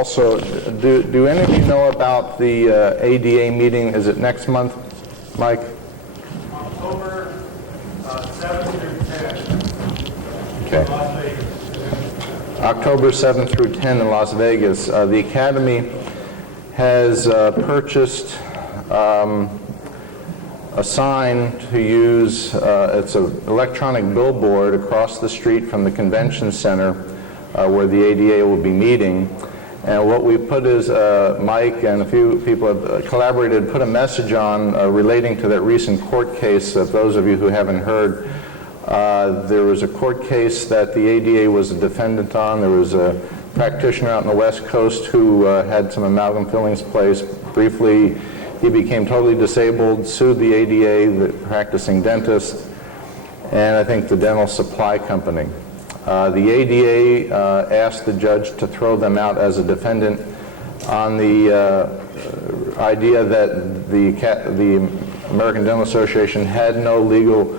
Also, do any of you know about the ADA meeting? Is it next month, Mike? October 7th through 10th. Okay. Las Vegas. October 7th through 10 in Las Vegas. The Academy has purchased a sign to use. It's an electronic billboard across the street from the convention center where the ADA will be meeting. And what we put is Mike and a few people have collaborated, put a message on relating to that recent court case. Of those of you who haven't heard, there was a court case that the ADA was a defendant on. There was a practitioner out on the West Coast who had some amalgam fillings placed. Briefly, he became totally disabled, sued the ADA, the practicing dentist, and I think the dental supply company. The ADA asked the judge to throw them out as a defendant on the idea that the American Dental Association had no legal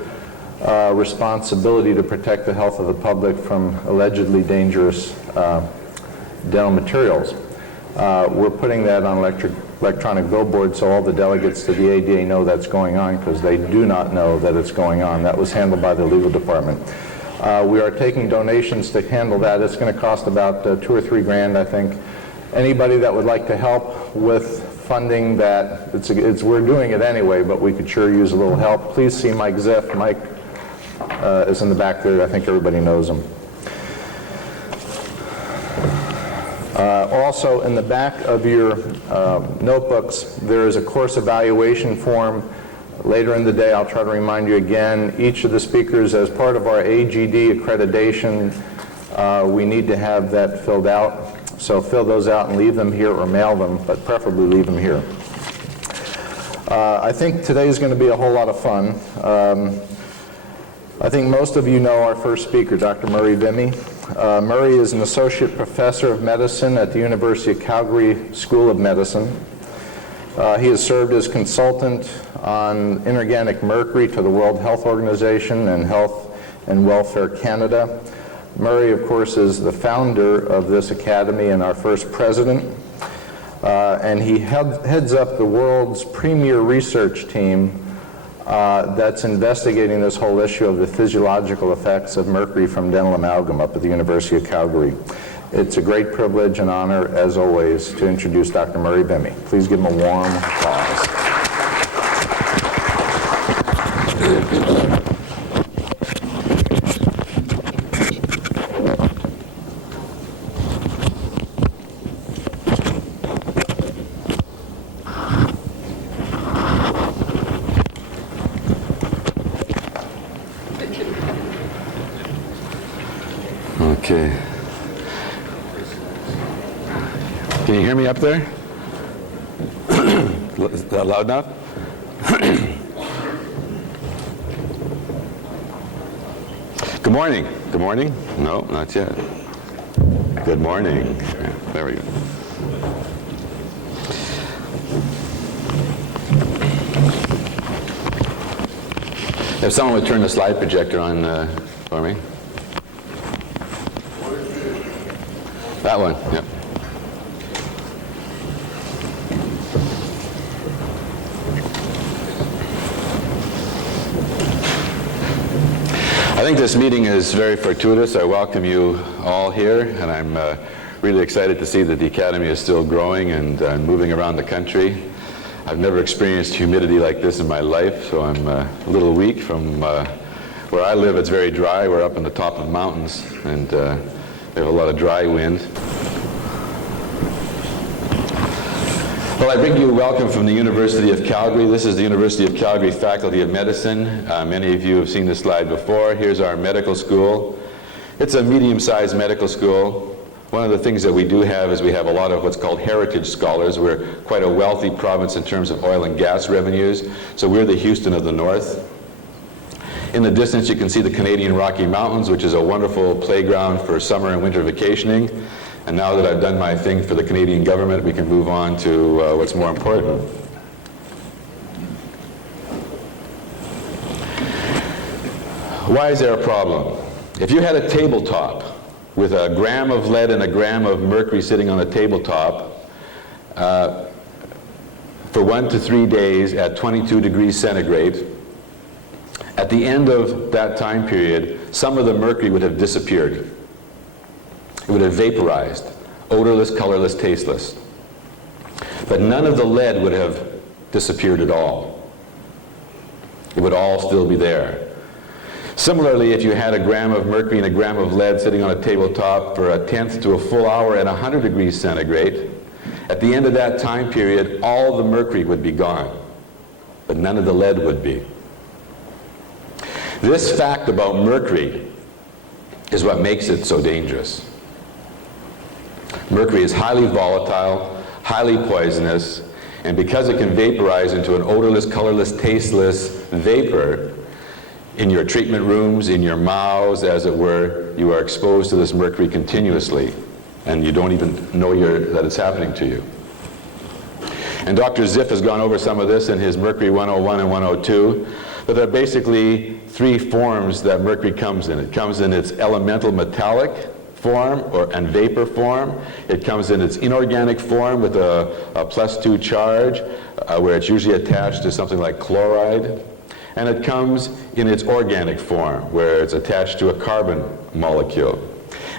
responsibility to protect the health of the public from allegedly dangerous dental materials. We're putting that on electronic billboards so all the delegates to the ADA know that's going on, because they do not know that it's going on. That was handled by the legal department. We are taking donations to handle that. It's going to cost about $2 or $3 grand, I think. Anybody that would like to help with funding that, we're doing it anyway, but we could sure use a little help. Please see Mike Ziff. Mike is in the back there. I think everybody knows him. Also, in the back of your notebooks, there is a course evaluation form. Later in the day, I'll try to remind you again, each of the speakers, as part of our AGD accreditation, we need to have that filled out. So fill those out and leave them here, or mail them, but preferably leave them here. I think today is going to be a whole lot of fun. I think most of you know our first speaker, Dr. Murray Vimy. Murray is an associate professor of medicine at the University of Calgary School of Medicine. He has served as consultant on inorganic mercury to the World Health Organization and Health and Welfare Canada. Murray, of course, is the founder of this academy and our first president. And he heads up the world's premier research team that's investigating this whole issue of the physiological effects of mercury from dental amalgam up at the University of Calgary. It's a great privilege and honor, as always, to introduce Dr. Murray Vimy. Please give him a warm applause. Okay. Can you hear me up there? Is that loud enough? Good morning. Good morning? No, not yet. Good morning. Yeah, there we go. If someone would turn the slide projector on for me. That one, yep. I think this meeting is very fortuitous. I welcome you all here, and I'm really excited to see that the Academy is still growing and moving around the country. I've never experienced humidity like this in my life, so I'm a little weak. From where I live, it's very dry. We're up on the top of mountains, and we have a lot of dry wind. Well, I bring you welcome from the University of Calgary. This is the University of Calgary Faculty of Medicine. Many of you have seen this slide before. Here's our medical school. It's a medium-sized medical school. One of the things that we do have is we have a lot of what's called heritage scholars. We're quite a wealthy province in terms of oil and gas revenues, so we're the Houston of the North. In the distance, you can see the Canadian Rocky Mountains, which is a wonderful playground for summer and winter vacationing. And now that I've done my thing for the Canadian government, we can move on to what's more important. Why is there a problem? If you had a tabletop with a gram of lead and a gram of mercury sitting on a tabletop for 1 to 3 days at 22 degrees centigrade, at the end of that time period, some of the mercury would have disappeared. It would have vaporized, odorless, colorless, tasteless. But none of the lead would have disappeared at all. It would all still be there. Similarly, if you had a gram of mercury and a gram of lead sitting on a tabletop for 1/10 to a full hour at 100 degrees centigrade, at the end of that time period, all the mercury would be gone, but none of the lead would be. This fact about mercury is what makes it so dangerous. Mercury is highly volatile, highly poisonous, and because it can vaporize into an odorless, colorless, tasteless vapor, in your treatment rooms, in your mouths, as it were, you are exposed to this mercury continuously, and you don't even know that it's happening to you. And Dr. Ziff has gone over some of this in his Mercury 101 and 102, but there are basically 3 forms that mercury comes in. It comes in its elemental metallic form and vapor form. It comes in its inorganic form with a +2 charge, where it's usually attached to something like chloride. And it comes in its organic form, where it's attached to a carbon molecule.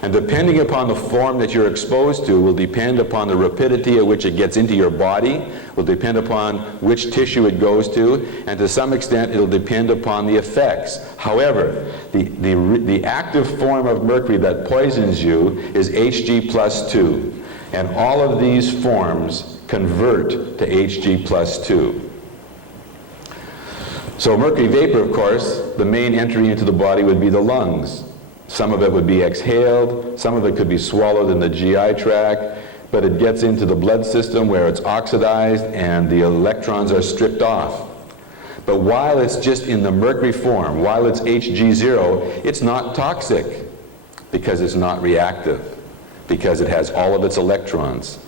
And depending upon the form that you're exposed to will depend upon the rapidity at which it gets into your body, will depend upon which tissue it goes to, and to some extent it'll depend upon the effects. However, the active form of mercury that poisons you is Hg+2, and all of these forms convert to Hg+2. So mercury vapor, of course, the main entry into the body would be the lungs. Some of it would be exhaled, some of it could be swallowed in the GI tract, but it gets into the blood system where it's oxidized and the electrons are stripped off. But while it's just in the mercury form, while it's Hg0, it's not toxic because it's not reactive, because it has all of its electrons.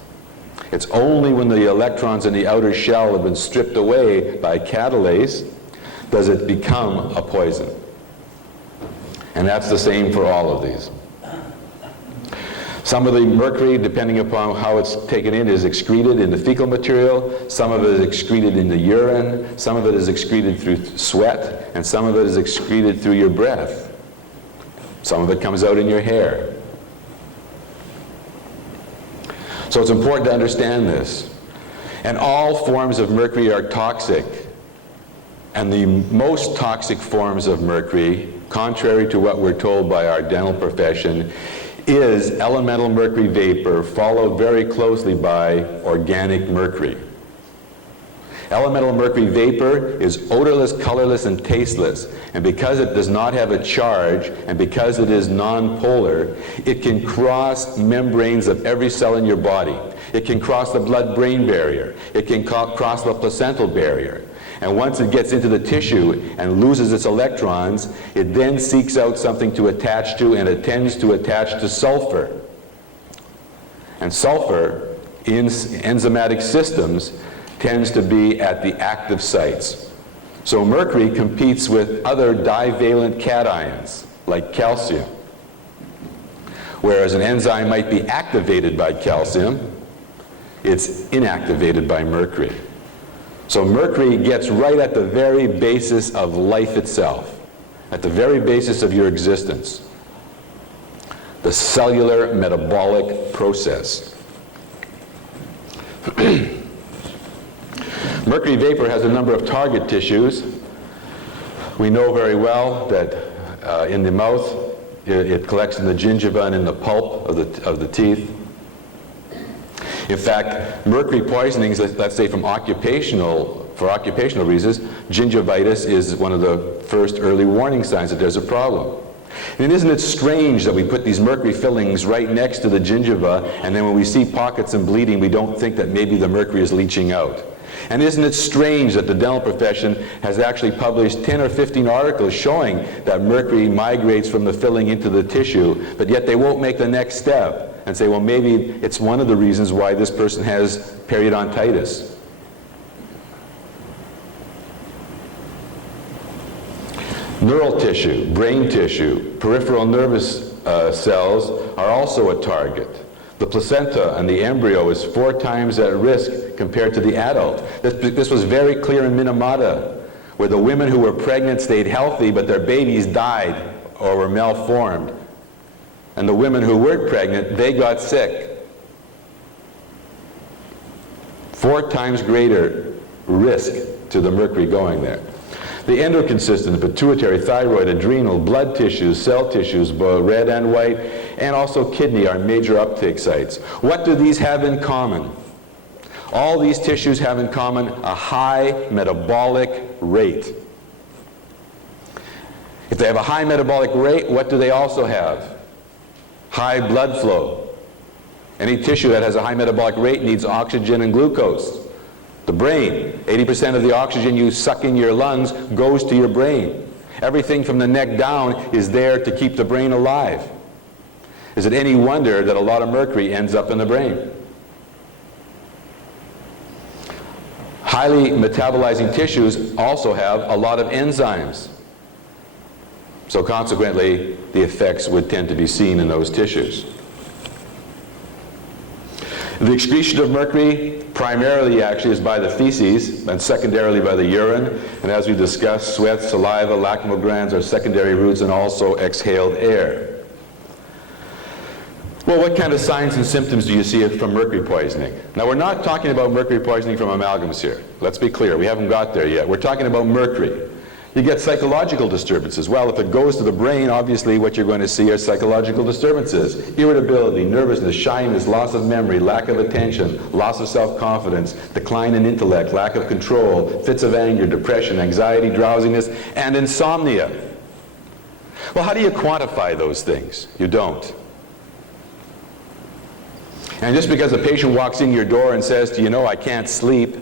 It's only when the electrons in the outer shell have been stripped away by catalase does it become a poison. And that's the same for all of these. Some of the mercury, depending upon how it's taken in, is excreted in the fecal material. Some of it is excreted in the urine. Some of it is excreted through sweat. And some of it is excreted through your breath. Some of it comes out in your hair. So it's important to understand this. And all forms of mercury are toxic. And the most toxic forms of mercury, contrary to what we're told by our dental profession, is elemental mercury vapor, followed very closely by organic mercury. Elemental mercury vapor is odorless, colorless, and tasteless. And because it does not have a charge, and because it is nonpolar, it can cross membranes of every cell in your body. It can cross the blood-brain barrier. It can cross the placental barrier. And once it gets into the tissue and loses its electrons, it then seeks out something to attach to, and it tends to attach to sulfur. And sulfur, in enzymatic systems, tends to be at the active sites. So mercury competes with other divalent cations, like calcium. Whereas an enzyme might be activated by calcium, it's inactivated by mercury. So mercury gets right at the very basis of life itself, at the very basis of your existence, the cellular metabolic process. Mercury vapor has a number of target tissues. We know very well that in the mouth, it collects in the gingiva and in the pulp of the teeth. In fact, mercury poisonings, let's say for occupational reasons, gingivitis is one of the first early warning signs that there's a problem. And isn't it strange that we put these mercury fillings right next to the gingiva, and then when we see pockets and bleeding, we don't think that maybe the mercury is leaching out? And isn't it strange that the dental profession has actually published 10 or 15 articles showing that mercury migrates from the filling into the tissue, but yet they won't make the next step and say, well, maybe it's one of the reasons why this person has periodontitis. Neural tissue, brain tissue, peripheral nervous cells are also a target. The placenta and the embryo is 4 times at risk compared to the adult. This was very clear in Minamata, where the women who were pregnant stayed healthy, but their babies died or were malformed. And the women who weren't pregnant, they got sick. 4 times greater risk to the mercury going there. The endocrine system, pituitary, thyroid, adrenal, blood tissues, cell tissues, both red and white, and also kidney are major uptake sites. What do these have in common? All these tissues have in common a high metabolic rate. If they have a high metabolic rate, what do they also have? High blood flow. Any tissue that has a high metabolic rate needs oxygen and glucose. The brain, 80% of the oxygen you suck in your lungs goes to your brain. Everything from the neck down is there to keep the brain alive. Is it any wonder that a lot of mercury ends up in the brain? Highly metabolizing tissues also have a lot of enzymes. So consequently, the effects would tend to be seen in those tissues. The excretion of mercury primarily actually is by the feces and secondarily by the urine. And as we discussed, sweat, saliva, lacrimal glands are secondary routes, and also exhaled air. Well, what kind of signs and symptoms do you see from mercury poisoning? Now, we're not talking about mercury poisoning from amalgams here. Let's be clear, we haven't got there yet. We're talking about mercury. You get psychological disturbances. Well, if it goes to the brain, obviously what you're going to see are psychological disturbances. Irritability, nervousness, shyness, loss of memory, lack of attention, loss of self-confidence, decline in intellect, lack of control, fits of anger, depression, anxiety, drowsiness, and insomnia. Well, how do you quantify those things? You don't. And just because a patient walks in your door and says to you, "No, I can't sleep,"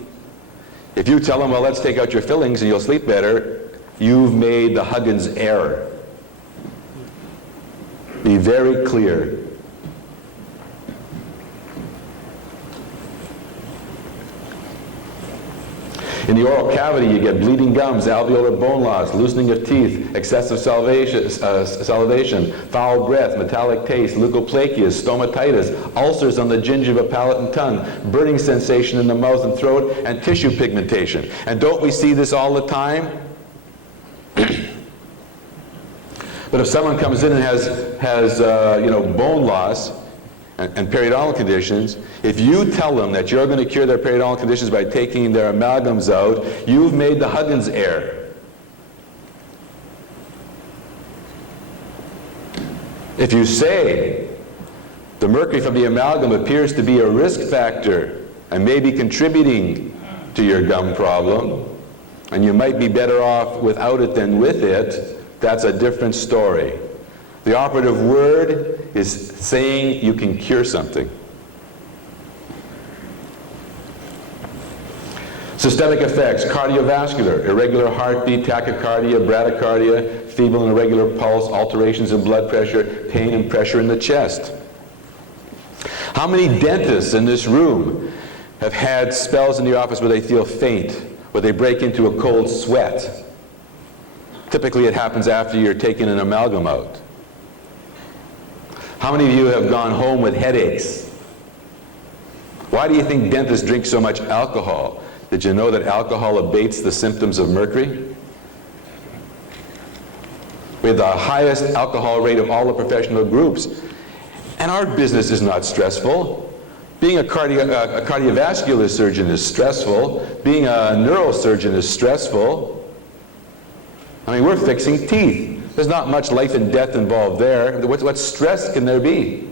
if you tell them, "Well, let's take out your fillings and you'll sleep better," you've made the Huggins error. Be very clear. In the oral cavity, you get bleeding gums, alveolar bone loss, loosening of teeth, excessive salivation, foul breath, metallic taste, leukoplakia, stomatitis, ulcers on the gingiva, palate, and tongue, burning sensation in the mouth and throat, and tissue pigmentation. And don't we see this all the time? But if someone comes in and has bone loss and periodontal conditions, if you tell them that you're going to cure their periodontal conditions by taking their amalgams out, you've made the Huggins error. If you say the mercury from the amalgam appears to be a risk factor and may be contributing to your gum problem, and you might be better off without it than with it, that's a different story. The operative word is saying you can cure something. Systemic effects: cardiovascular, irregular heartbeat, tachycardia, bradycardia, feeble and irregular pulse, alterations in blood pressure, pain and pressure in the chest. How many dentists in this room have had spells in the office where they feel faint, where they break into a cold sweat? Typically it happens after you're taking an amalgam out. How many of you have gone home with headaches? Why do you think dentists drink so much alcohol? Did you know that alcohol abates the symptoms of mercury? We have the highest alcohol rate of all the professional groups. And our business is not stressful. Being a cardiovascular surgeon is stressful. Being a neurosurgeon is stressful. I mean, we're fixing teeth. There's not much life and death involved there. What stress can there be?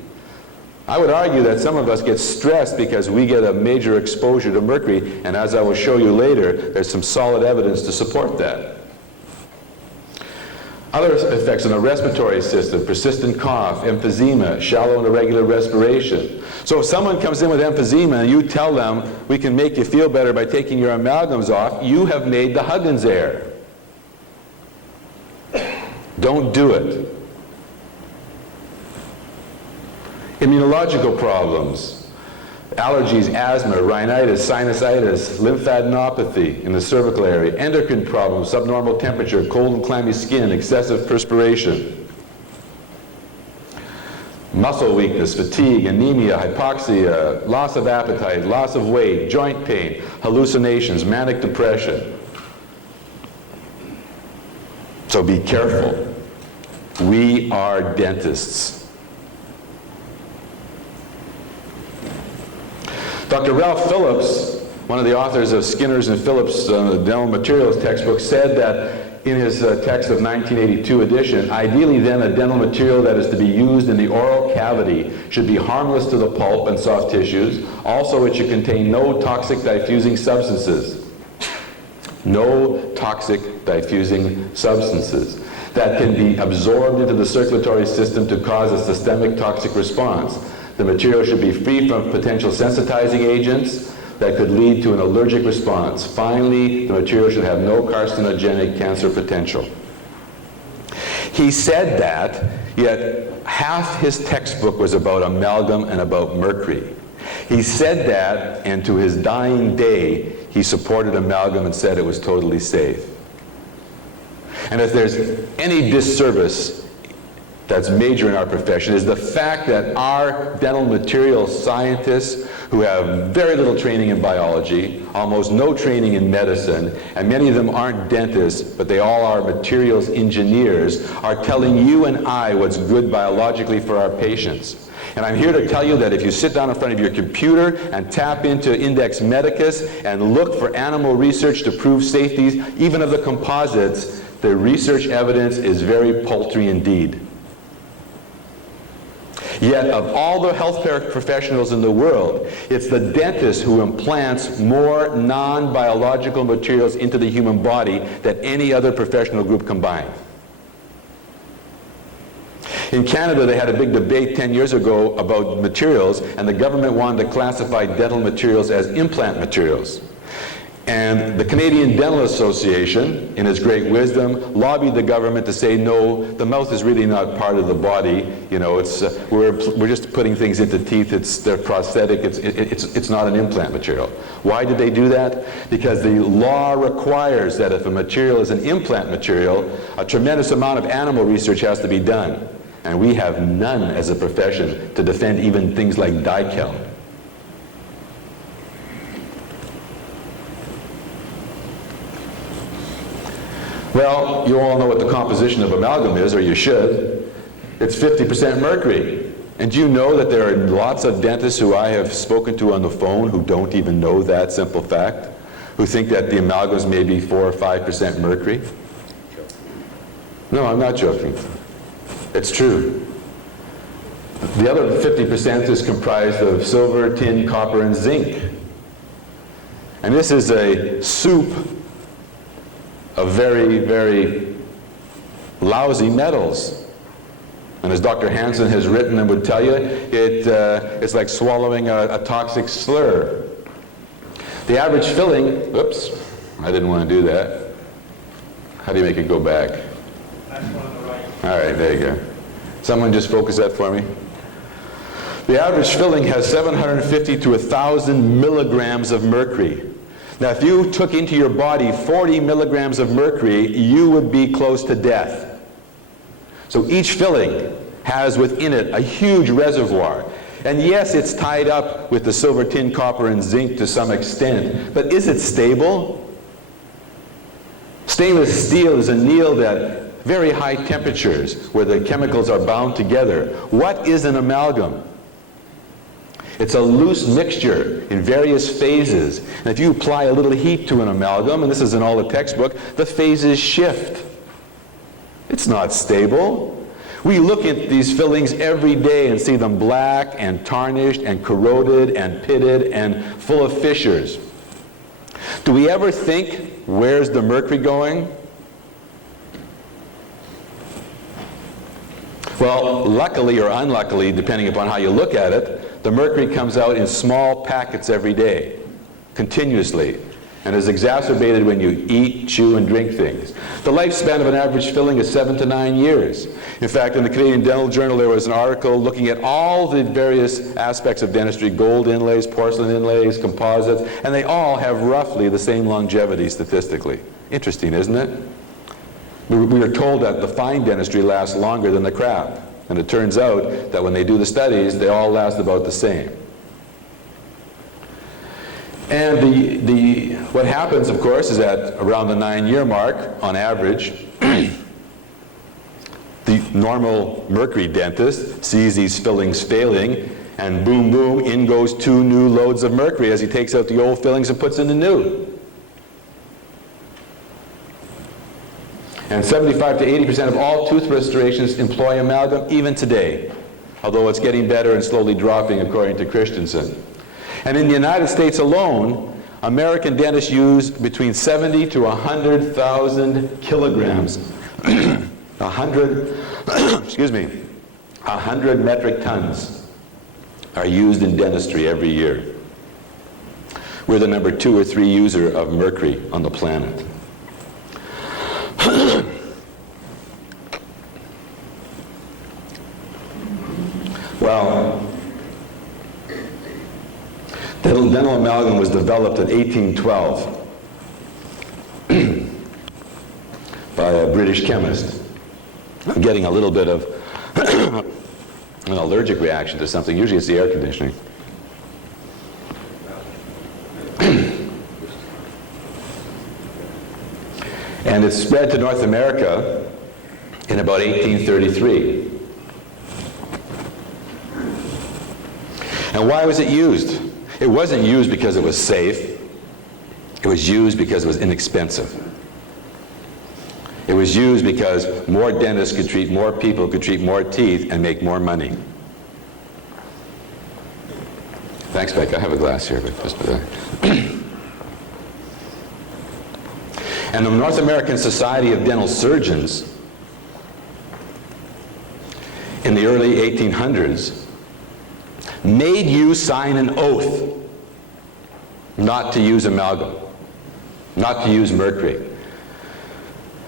I would argue that some of us get stressed because we get a major exposure to mercury, and as I will show you later, there's some solid evidence to support that. Other effects on the respiratory system: persistent cough, emphysema, shallow and irregular respiration. So if someone comes in with emphysema and you tell them, "We can make you feel better by taking your amalgams off," you have made the Huggins error. Don't do it. Immunological problems: allergies, asthma, rhinitis, sinusitis, lymphadenopathy in the cervical area, endocrine problems, subnormal temperature, cold and clammy skin, excessive perspiration. muscle weakness, fatigue, anemia, hypoxia, loss of appetite, loss of weight, joint pain, hallucinations, manic depression. So be careful. We are dentists. Dr. Ralph Phillips, one of the authors of Skinner's and Phillips' dental materials textbook, said that in his text of 1982 edition, ideally then a dental material that is to be used in the oral cavity should be harmless to the pulp and soft tissues. Also, it should contain no toxic diffusing substances. No toxic diffusing substances that can be absorbed into the circulatory system to cause a systemic toxic response. The material should be free from potential sensitizing agents that could lead to an allergic response. Finally, the material should have no carcinogenic cancer potential. He said that, yet half his textbook was about amalgam and about mercury. He said that, and to his dying day, he supported amalgam and said it was totally safe. And if there's any disservice that's major in our profession is the fact that our dental materials scientists who have very little training in biology, almost no training in medicine, and many of them aren't dentists, but they all are materials engineers, are telling you and I what's good biologically for our patients. And I'm here to tell you that if you sit down in front of your computer and tap into Index Medicus and look for animal research to prove safety, even of the composites, the research evidence is very paltry indeed. Yet of all the healthcare professionals in the world, it's the dentist who implants more non-biological materials into the human body than any other professional group combined. In Canada, they had a big debate 10 years ago about materials, and the government wanted to classify dental materials as implant materials. And the Canadian Dental Association, in its great wisdom, lobbied the government to say, no, the mouth is really not part of the body. You know, it's, we're just putting things into teeth. They're prosthetic. It's not an implant material. Why did they do that? Because the law requires that if a material is an implant material, a tremendous amount of animal research has to be done. And we have none as a profession to defend even things like Dikel. Well, you all know what the composition of amalgam is, or you should. It's 50% mercury. And do you know that there are lots of dentists who I have spoken to on the phone who don't even know that simple fact, who think that the amalgams may be 4 or 5% mercury? No, I'm not joking. It's true. The other 50% is comprised of silver, tin, copper, and zinc. And this is a soup of very, very lousy metals. And as Dr. Hansen has written and would tell you, it's like swallowing a toxic slur. The average filling, oops, I didn't want to do that. How do you make it go back? That's one on the right. All right, there you go. Someone just focus that for me. The average filling has 750 to 1,000 milligrams of mercury. Now, if you took into your body 40 milligrams of mercury, you would be close to death. So each filling has within it a huge reservoir. And yes, it's tied up with the silver, tin, copper, and zinc to some extent, but is it stable? Stainless steel is annealed at very high temperatures where the chemicals are bound together. What is an amalgam? It's a loose mixture in various phases. And if you apply a little heat to an amalgam, and this is in all the textbook, the phases shift. It's not stable. We look at these fillings every day and see them black and tarnished and corroded and pitted and full of fissures. Do we ever think, where's the mercury going? Well, luckily or unluckily, depending upon how you look at it, the mercury comes out in small packets every day, continuously, and is exacerbated when you eat, chew, and drink things. The lifespan of an average filling is 7 to 9 years. In fact, in the Canadian Dental Journal, there was an article looking at all the various aspects of dentistry, gold inlays, porcelain inlays, composites, and they all have roughly the same longevity statistically. Interesting, isn't it? We are told that the fine dentistry lasts longer than the crap. And it turns out that when they do the studies, they all last about the same. And what happens, of course, is that around the 9-year mark, on average, the normal mercury dentist sees these fillings failing, and boom, boom, in goes 2 new loads of mercury as he takes out the old fillings and puts in the new. And 75 to 80% of all tooth restorations employ amalgam even today, although it's getting better and slowly dropping according to Christensen. And in the United States alone, American dentists use between 70 to 100,000 kilograms, 100 metric tons are used in dentistry every year. We're the number 2 or 3 user of mercury on the planet. Well, dental amalgam was developed in 1812 by a British chemist. I'm getting a little bit of an allergic reaction to something. Usually it's the air conditioning. And it spread to North America in about 1833. And why was it used? It wasn't used because it was safe. It was used because it was inexpensive. It was used because more dentists could treat more people, could treat more teeth, and make more money. Thanks, Beck. I have a glass here, but just And the North American Society of Dental Surgeons in the early 1800s made you sign an oath not to use amalgam, not to use mercury.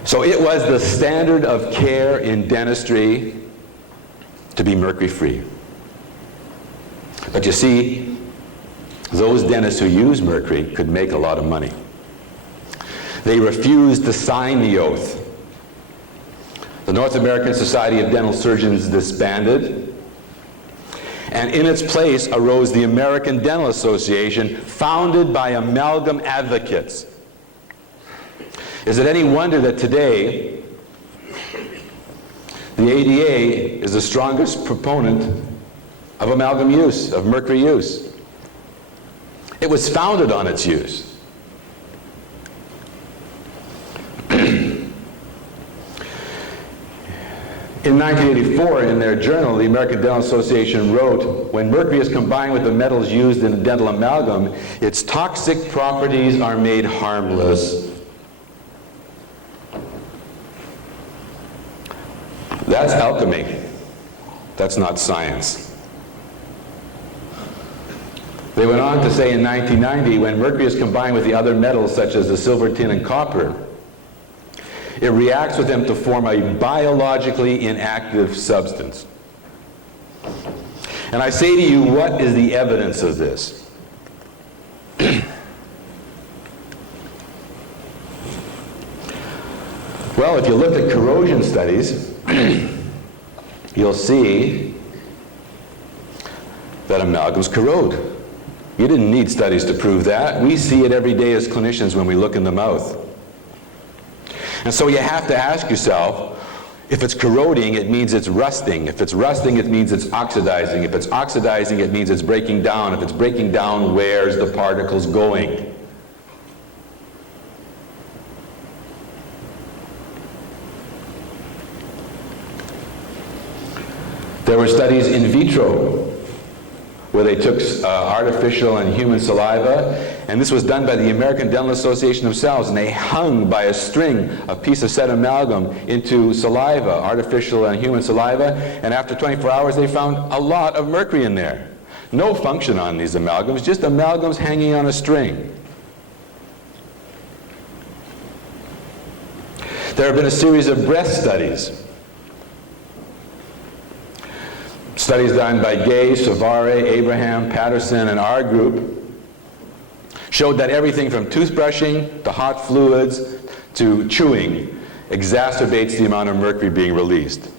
So it was the standard of care in dentistry to be mercury-free. But you see, those dentists who use mercury could make a lot of money. They refused to sign the oath. The North American Society of Dental Surgeons disbanded, and in its place arose the American Dental Association, founded by amalgam advocates. Is it any wonder that today the ADA is the strongest proponent of amalgam use, of mercury use? It was founded on its use. In 1984, in their journal, the American Dental Association wrote, when mercury is combined with the metals used in a dental amalgam, its toxic properties are made harmless. That's alchemy. That's not science. They went on to say in 1990, when mercury is combined with the other metals such as the silver, tin, and copper, it reacts with them to form a biologically inactive substance. And I say to you, what is the evidence of this? Well, if you look at corrosion studies, you'll see that amalgams corrode. You didn't need studies to prove that. We see it every day as clinicians when we look in the mouth. And so you have to ask yourself, if it's corroding, it means it's rusting. If it's rusting, it means it's oxidizing. If it's oxidizing, it means it's breaking down. If it's breaking down, where's the particles going? There were studies in vitro where they took artificial and human saliva, and this was done by the American Dental Association themselves, and they hung by a string a piece of set amalgam into saliva, artificial and human saliva, and after 24 hours they found a lot of mercury in there. No function on these amalgams, just amalgams hanging on a string. There have been a series of breath studies. Studies done by Gay, Savare, Abraham, Patterson, and our group showed that everything from toothbrushing to hot fluids to chewing exacerbates the amount of mercury being released.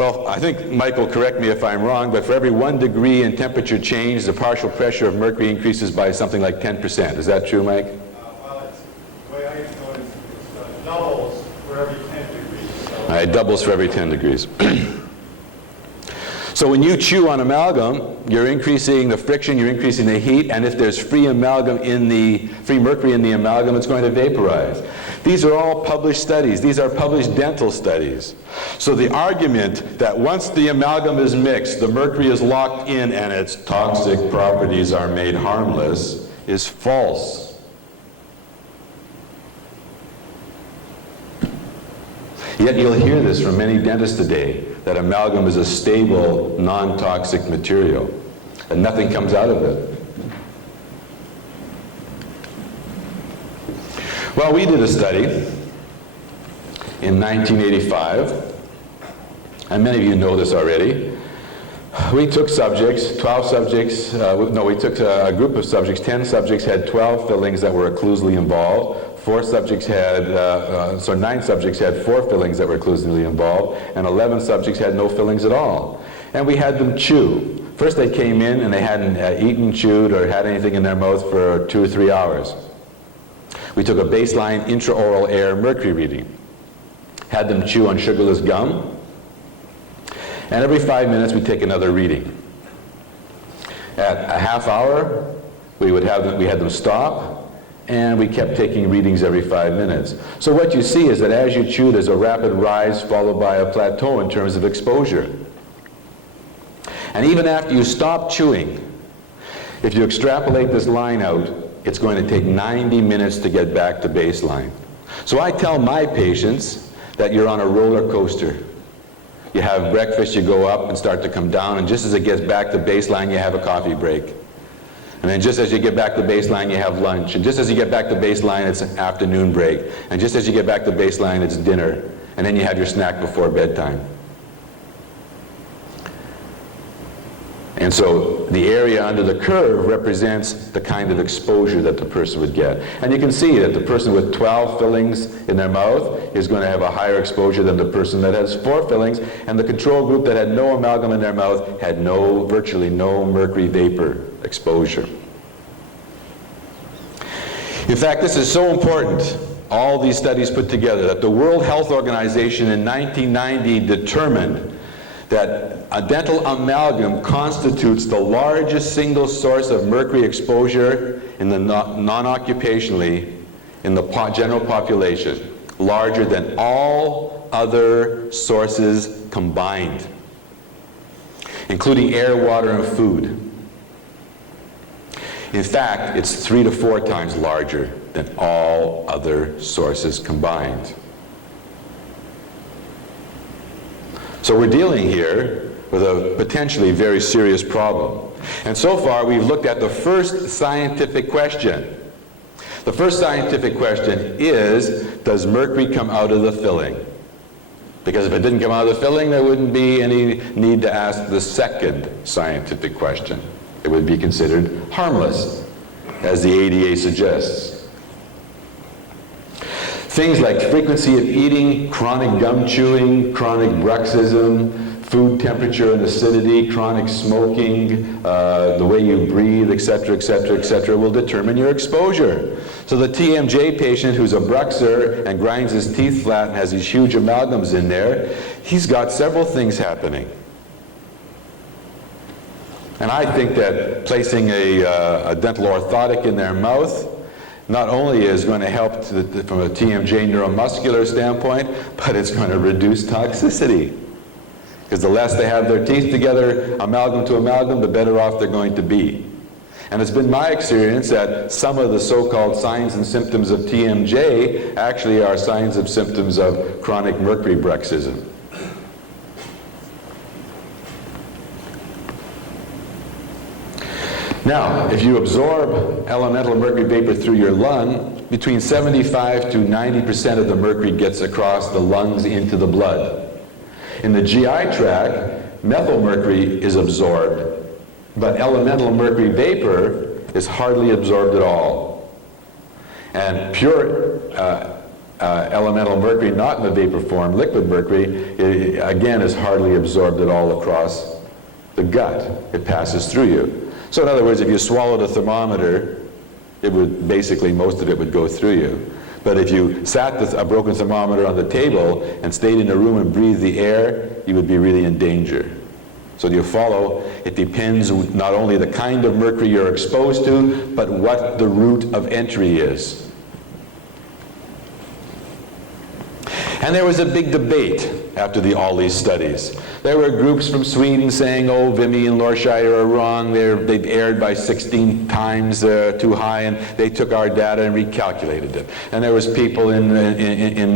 Well, I think Mike will correct me if I'm wrong, but for every 1 degree in temperature change, the partial pressure of mercury increases by something like 10%. Is that true, Mike? Well, it's, the way I know it is it doubles for every 10 degrees. So All right, doubles for every 10 degrees. So when you chew on amalgam, you're increasing the friction, you're increasing the heat, and if there's free mercury in the amalgam, it's going to vaporize. These are all published studies. These are published dental studies. So the argument that once the amalgam is mixed, the mercury is locked in and its toxic properties are made harmless is false. Yet you'll hear this from many dentists today, that amalgam is a stable, non-toxic material, and nothing comes out of it. Well, we did a study in 1985, and many of you know this already. We took subjects, 12 subjects, we took a group of subjects, 10 subjects had 12 fillings that were occlusally involved. 9 subjects had 4 fillings that were occlusively involved, and 11 subjects had no fillings at all. And we had them chew. First they came in and they hadn't eaten, chewed, or had anything in their mouth for 2 or 3 hours. We took a baseline intraoral air mercury reading, had them chew on sugarless gum, and every 5 minutes we take another reading. At a half hour, we had them stop, and we kept taking readings every 5 minutes. So what you see is that as you chew, there's a rapid rise followed by a plateau in terms of exposure. And even after you stop chewing, if you extrapolate this line out, it's going to take 90 minutes to get back to baseline. So I tell my patients that you're on a roller coaster. You have breakfast, you go up and start to come down, and just as it gets back to baseline, you have a coffee break. And then just as you get back to baseline, you have lunch. And just as you get back to baseline, it's an afternoon break. And just as you get back to baseline, it's dinner. And then you have your snack before bedtime. And so the area under the curve represents the kind of exposure that the person would get. And you can see that the person with 12 fillings in their mouth is going to have a higher exposure than the person that has 4 fillings. And the control group that had no amalgam in their mouth had virtually no mercury vapor exposure. In fact, this is so important, all these studies put together, that the World Health Organization in 1990 determined that a dental amalgam constitutes the largest single source of mercury exposure in the non-occupationally in the general population, larger than all other sources combined, including air, water, and food. In fact, it's 3 to 4 times larger than all other sources combined. So we're dealing here with a potentially very serious problem. And so far, we've looked at the first scientific question. The first scientific question is, does mercury come out of the filling? Because if it didn't come out of the filling, there wouldn't be any need to ask the second scientific question. It would be considered harmless, as the ADA suggests. Things like frequency of eating, chronic gum chewing, chronic bruxism, food temperature and acidity, chronic smoking, the way you breathe, etc., etc., etc., will determine your exposure. So the TMJ patient who's a bruxer and grinds his teeth flat and has these huge amalgams in there, he's got several things happening. And I think that placing a dental orthotic in their mouth not only is going to help from a TMJ neuromuscular standpoint, but it's going to reduce toxicity. Because the less they have their teeth together, amalgam to amalgam, the better off they're going to be. And it's been my experience that some of the so-called signs and symptoms of TMJ actually are signs and symptoms of chronic mercury bruxism. Now, if you absorb elemental mercury vapor through your lung, between 75 to 90% of the mercury gets across the lungs into the blood. In the GI tract, methyl mercury is absorbed, but elemental mercury vapor is hardly absorbed at all. And pure elemental mercury, not in the vapor form, liquid mercury, again, is hardly absorbed at all across the gut. It passes through you. So in other words, if you swallowed a thermometer, it would basically, most of it would go through you. But if you sat a broken thermometer on the table and stayed in a room and breathed the air, you would be really in danger. So do you follow? It depends not only the kind of mercury you're exposed to, but what the route of entry is. And there was a big debate after all these studies. There were groups from Sweden saying, oh, Vimy and Lorscheiter are wrong. They've erred by 16 times too high, and they took our data and recalculated it. And there was people in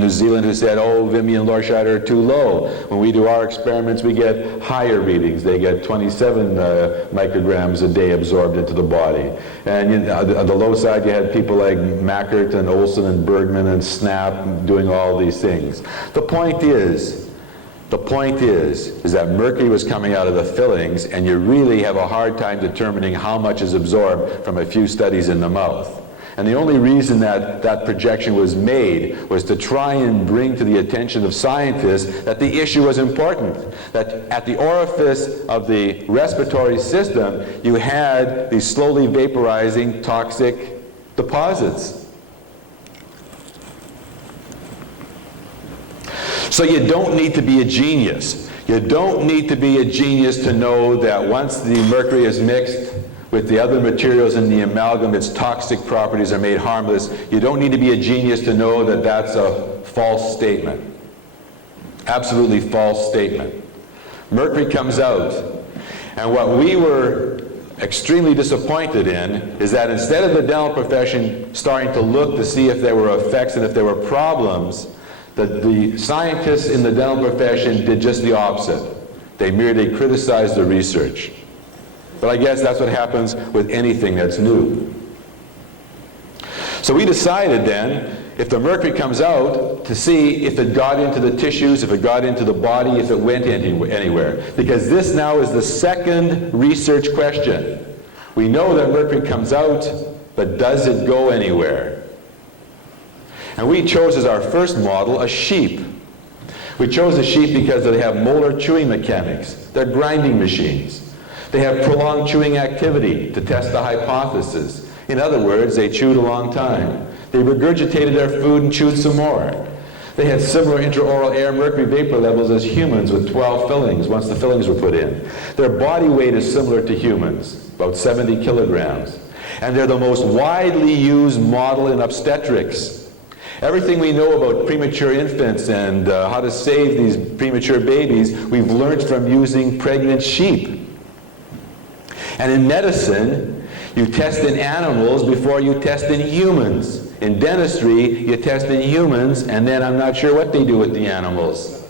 New Zealand who said, oh, Vimy and Lorscheiter are too low. When we do our experiments, we get higher readings. They get 27 micrograms a day absorbed into the body. And on the low side, you had people like Mackert and Olson and Bergman and Snap doing all these things. The point is that mercury was coming out of the fillings, and you really have a hard time determining how much is absorbed from a few studies in the mouth. And the only reason that projection was made was to try and bring to the attention of scientists that the issue was important, that at the orifice of the respiratory system, you had these slowly vaporizing toxic deposits. So you don't need to be a genius. You don't need to be a genius to know that once the mercury is mixed with the other materials in the amalgam, its toxic properties are made harmless. You don't need to be a genius to know that that's a false statement. Absolutely false statement. Mercury comes out, and what we were extremely disappointed in is that instead of the dental profession starting to look to see if there were effects and if there were problems, the scientists in the dental profession did just the opposite. They merely criticized the research. But I guess that's what happens with anything that's new. So we decided then, if the mercury comes out, to see if it got into the tissues, if it got into the body, if it went anywhere. Because this now is the second research question. We know that mercury comes out, but does it go anywhere? And we chose as our first model a sheep. We chose a sheep because they have molar chewing mechanics. They're grinding machines. They have prolonged chewing activity to test the hypothesis. In other words, they chewed a long time. They regurgitated their food and chewed some more. They had similar intraoral air mercury vapor levels as humans with 12 fillings once the fillings were put in. Their body weight is similar to humans, about 70 kilograms. And they're the most widely used model in obstetrics. Everything we know about premature infants and how to save these premature babies, we've learned from using pregnant sheep. And in medicine, you test in animals before you test in humans. In dentistry, you test in humans, and then I'm not sure what they do with the animals.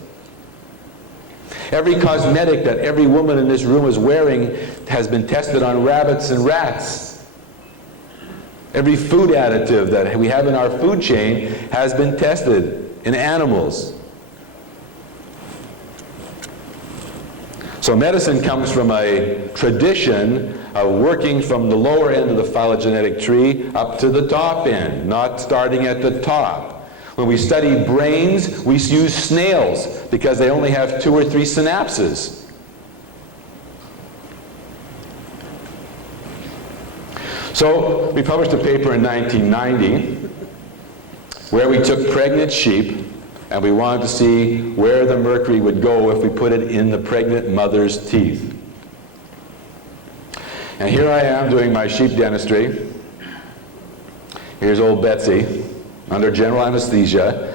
Every cosmetic that every woman in this room is wearing has been tested on rabbits and rats. Every food additive that we have in our food chain has been tested in animals. So medicine comes from a tradition of working from the lower end of the phylogenetic tree up to the top end, not starting at the top. When we study brains, we use snails because they only have 2 or 3 synapses. So we published a paper in 1990 where we took pregnant sheep and we wanted to see where the mercury would go if we put it in the pregnant mother's teeth. And here I am doing my sheep dentistry. Here's old Betsy under general anesthesia.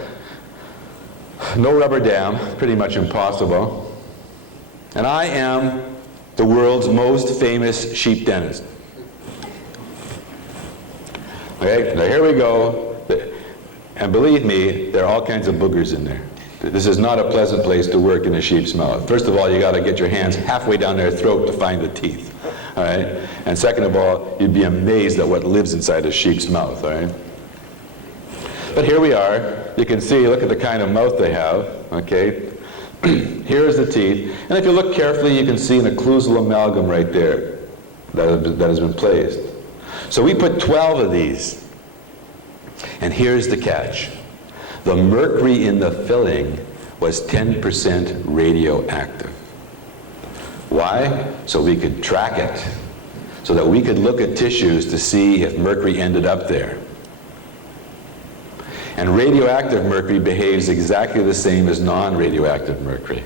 No rubber dam, pretty much impossible. And I am the world's most famous sheep dentist. Okay, now here we go. And believe me, there are all kinds of boogers in there. This is not a pleasant place to work in a sheep's mouth. First of all, you got to get your hands halfway down their throat to find the teeth. All right? And second of all, you'd be amazed at what lives inside a sheep's mouth. All right? But here we are. You can see, look at the kind of mouth they have. Okay? Here's the teeth. And if you look carefully, you can see an occlusal amalgam right there that has been placed. So we put 12 of these. And here's the catch. The mercury in the filling was 10% radioactive. Why? So we could track it, so that we could look at tissues to see if mercury ended up there. And radioactive mercury behaves exactly the same as non-radioactive mercury.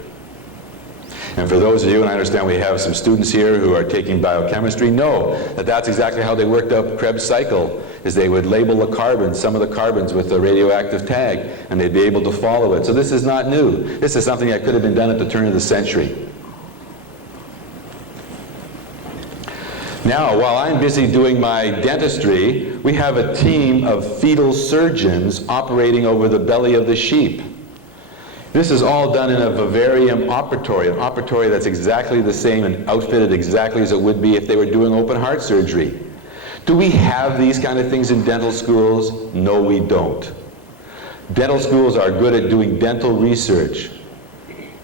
And for those of you, and I understand we have some students here who are taking biochemistry, know that that's exactly how they worked out Krebs' cycle, is they would label the carbons, some of the carbons, with a radioactive tag, and they'd be able to follow it. So this is not new. This is something that could have been done at the turn of the century. Now, while I'm busy doing my dentistry, we have a team of fetal surgeons operating over the belly of the sheep. This is all done in a vivarium operatory, an operatory that's exactly the same and outfitted exactly as it would be if they were doing open heart surgery. Do we have these kind of things in dental schools? No, we don't. Dental schools are good at doing dental research,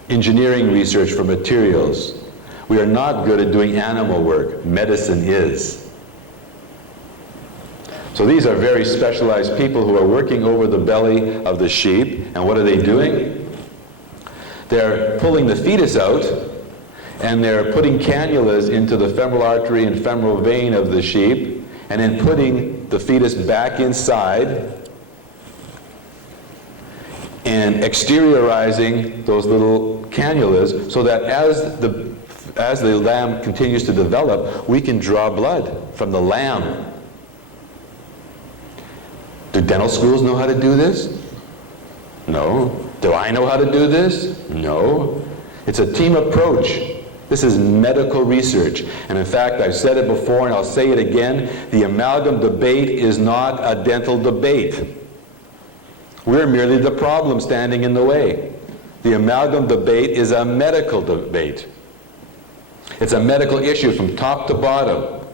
engineering research for materials. We are not good at doing animal work. Medicine is. So these are very specialized people who are working over the belly of the sheep. And what are they doing? They're pulling the fetus out, and they're putting cannulas into the femoral artery and femoral vein of the sheep, and then putting the fetus back inside and exteriorizing those little cannulas so that as the lamb continues to develop, we can draw blood from the lamb. Do dental schools know how to do this? No. Do I know how to do this? No. It's a team approach. This is medical research. And in fact, I've said it before and I'll say it again, the amalgam debate is not a dental debate. We're merely the problem standing in the way. The amalgam debate is a medical debate. It's a medical issue from top to bottom.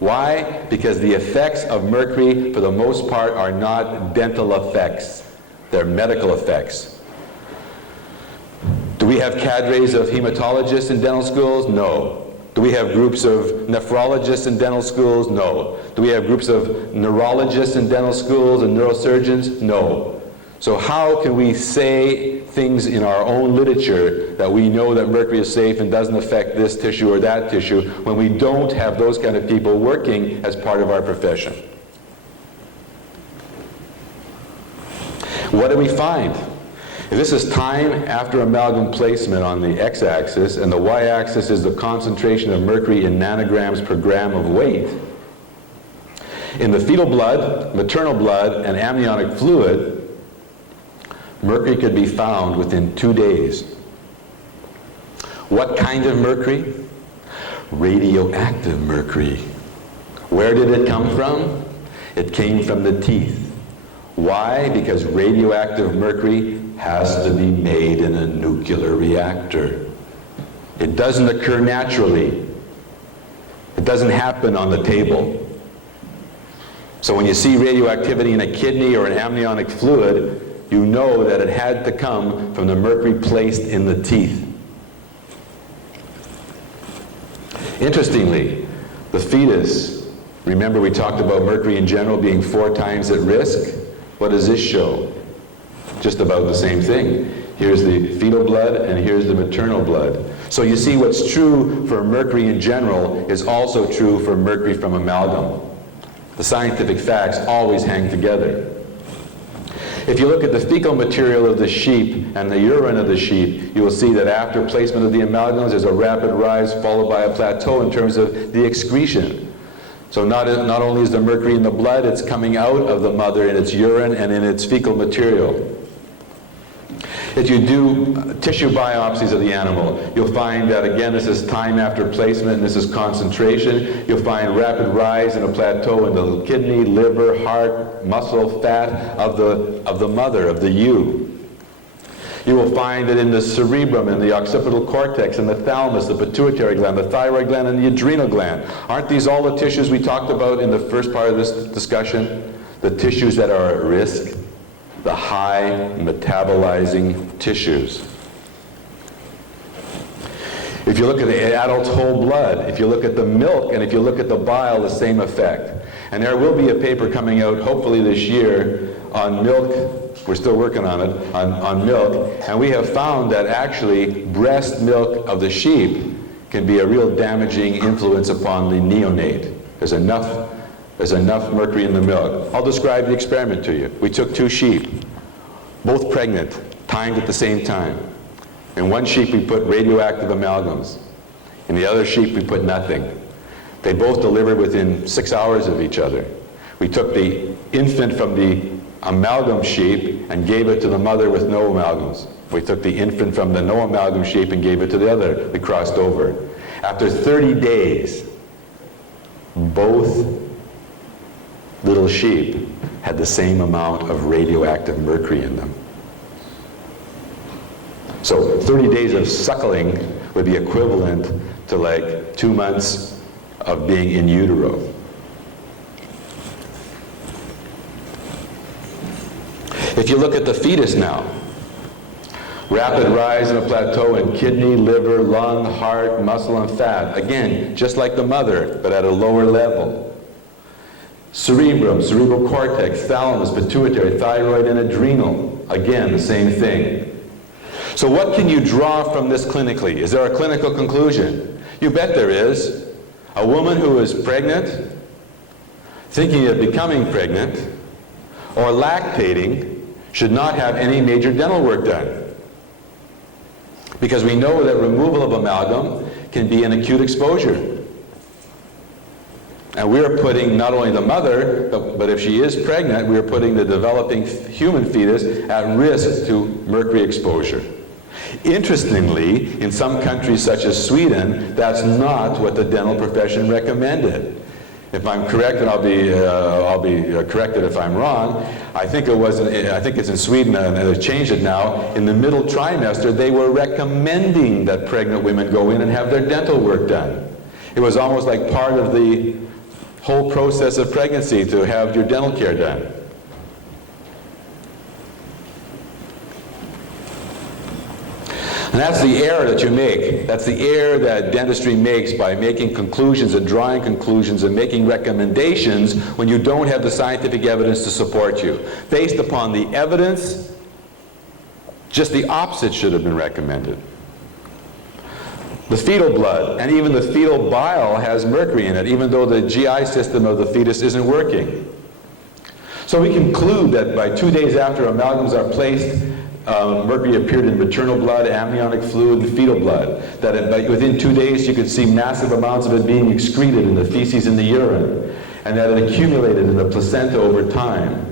Why? Because the effects of mercury, for the most part, are not dental effects. They're medical effects. Do we have cadres of hematologists in dental schools? No. Do we have groups of nephrologists in dental schools? No. Do we have groups of neurologists in dental schools and neurosurgeons? No. So how can we say things in our own literature that we know that mercury is safe and doesn't affect this tissue or that tissue when we don't have those kind of people working as part of our profession? What do we find? If this is time after amalgam placement on the x-axis, and the y-axis is the concentration of mercury in nanograms per gram of weight, in the fetal blood, maternal blood, and amniotic fluid, mercury could be found within 2 days. What kind of mercury? Radioactive mercury. Where did it come from? It came from the teeth. Why? Because radioactive mercury has to be made in a nuclear reactor. It doesn't occur naturally. It doesn't happen on the table. So when you see radioactivity in a kidney or an amniotic fluid, you know that it had to come from the mercury placed in the teeth. Interestingly, the fetus, remember we talked about mercury in general being 4 times at risk? What does this show? Just about the same thing. Here's the fetal blood and here's the maternal blood. So you see what's true for mercury in general is also true for mercury from amalgam. The scientific facts always hang together. If you look at the fecal material of the sheep and the urine of the sheep, you will see that after placement of the amalgams, there's a rapid rise followed by a plateau in terms of the excretion. So not only is the mercury in the blood, it's coming out of the mother in its urine and in its fecal material. If you do tissue biopsies of the animal, you'll find that, again, this is time after placement, and this is concentration. You'll find rapid rise and a plateau in the kidney, liver, heart, muscle, fat of the mother, of the ewe. You will find it in the cerebrum, in the occipital cortex, in the thalamus, the pituitary gland, the thyroid gland, and the adrenal gland. Aren't these all the tissues we talked about in the first part of this discussion? The tissues that are at risk, the high metabolizing tissues. If you look at the adult's whole blood, if you look at the milk, and if you look at the bile, the same effect. And there will be a paper coming out, hopefully this year, on milk We're still working on it, on milk, and we have found that actually breast milk of the sheep can be a real damaging influence upon the neonate. There's enough mercury in the milk. I'll describe the experiment to you. We took 2 sheep, both pregnant, timed at the same time. In one sheep we put radioactive amalgams. In the other sheep we put nothing. They both delivered within 6 hours of each other. We took the infant from the amalgam sheep and gave it to the mother with no amalgams. We took the infant from the no amalgam sheep and gave it to the other. We crossed over. After 30 days, both little sheep had the same amount of radioactive mercury in them. So 30 days of suckling would be equivalent to like 2 months of being in utero. If you look at the fetus now, rapid rise in a plateau in kidney, liver, lung, heart, muscle, and fat. Again, just like the mother, but at a lower level. Cerebrum, cerebral cortex, thalamus, pituitary, thyroid, and adrenal. Again, the same thing. So what can you draw from this clinically? Is there a clinical conclusion? You bet there is. A woman who is pregnant, thinking of becoming pregnant, or lactating, should not have any major dental work done. Because we know that removal of amalgam can be an acute exposure. And we're putting not only the mother, but if she is pregnant, we're putting the developing human fetus at risk to mercury exposure. Interestingly, in some countries such as Sweden, that's not what the dental profession recommended. If I'm correct, and I'll be corrected if I'm wrong, I think it's in Sweden, and they've changed it now. In the middle trimester, they were recommending that pregnant women go in and have their dental work done. It was almost like part of the whole process of pregnancy to have your dental care done. And that's the error that you make. That's the error that dentistry makes by making conclusions and drawing conclusions and making recommendations when you don't have the scientific evidence to support you. Based upon the evidence, just the opposite should have been recommended. The fetal blood and even the fetal bile has mercury in it, even though the GI system of the fetus isn't working. So we conclude that by 2 days after amalgams are placed, mercury appeared in maternal blood, amniotic fluid, and fetal blood. That within 2 days you could see massive amounts of it being excreted in the feces and the urine, and that it accumulated in the placenta over time.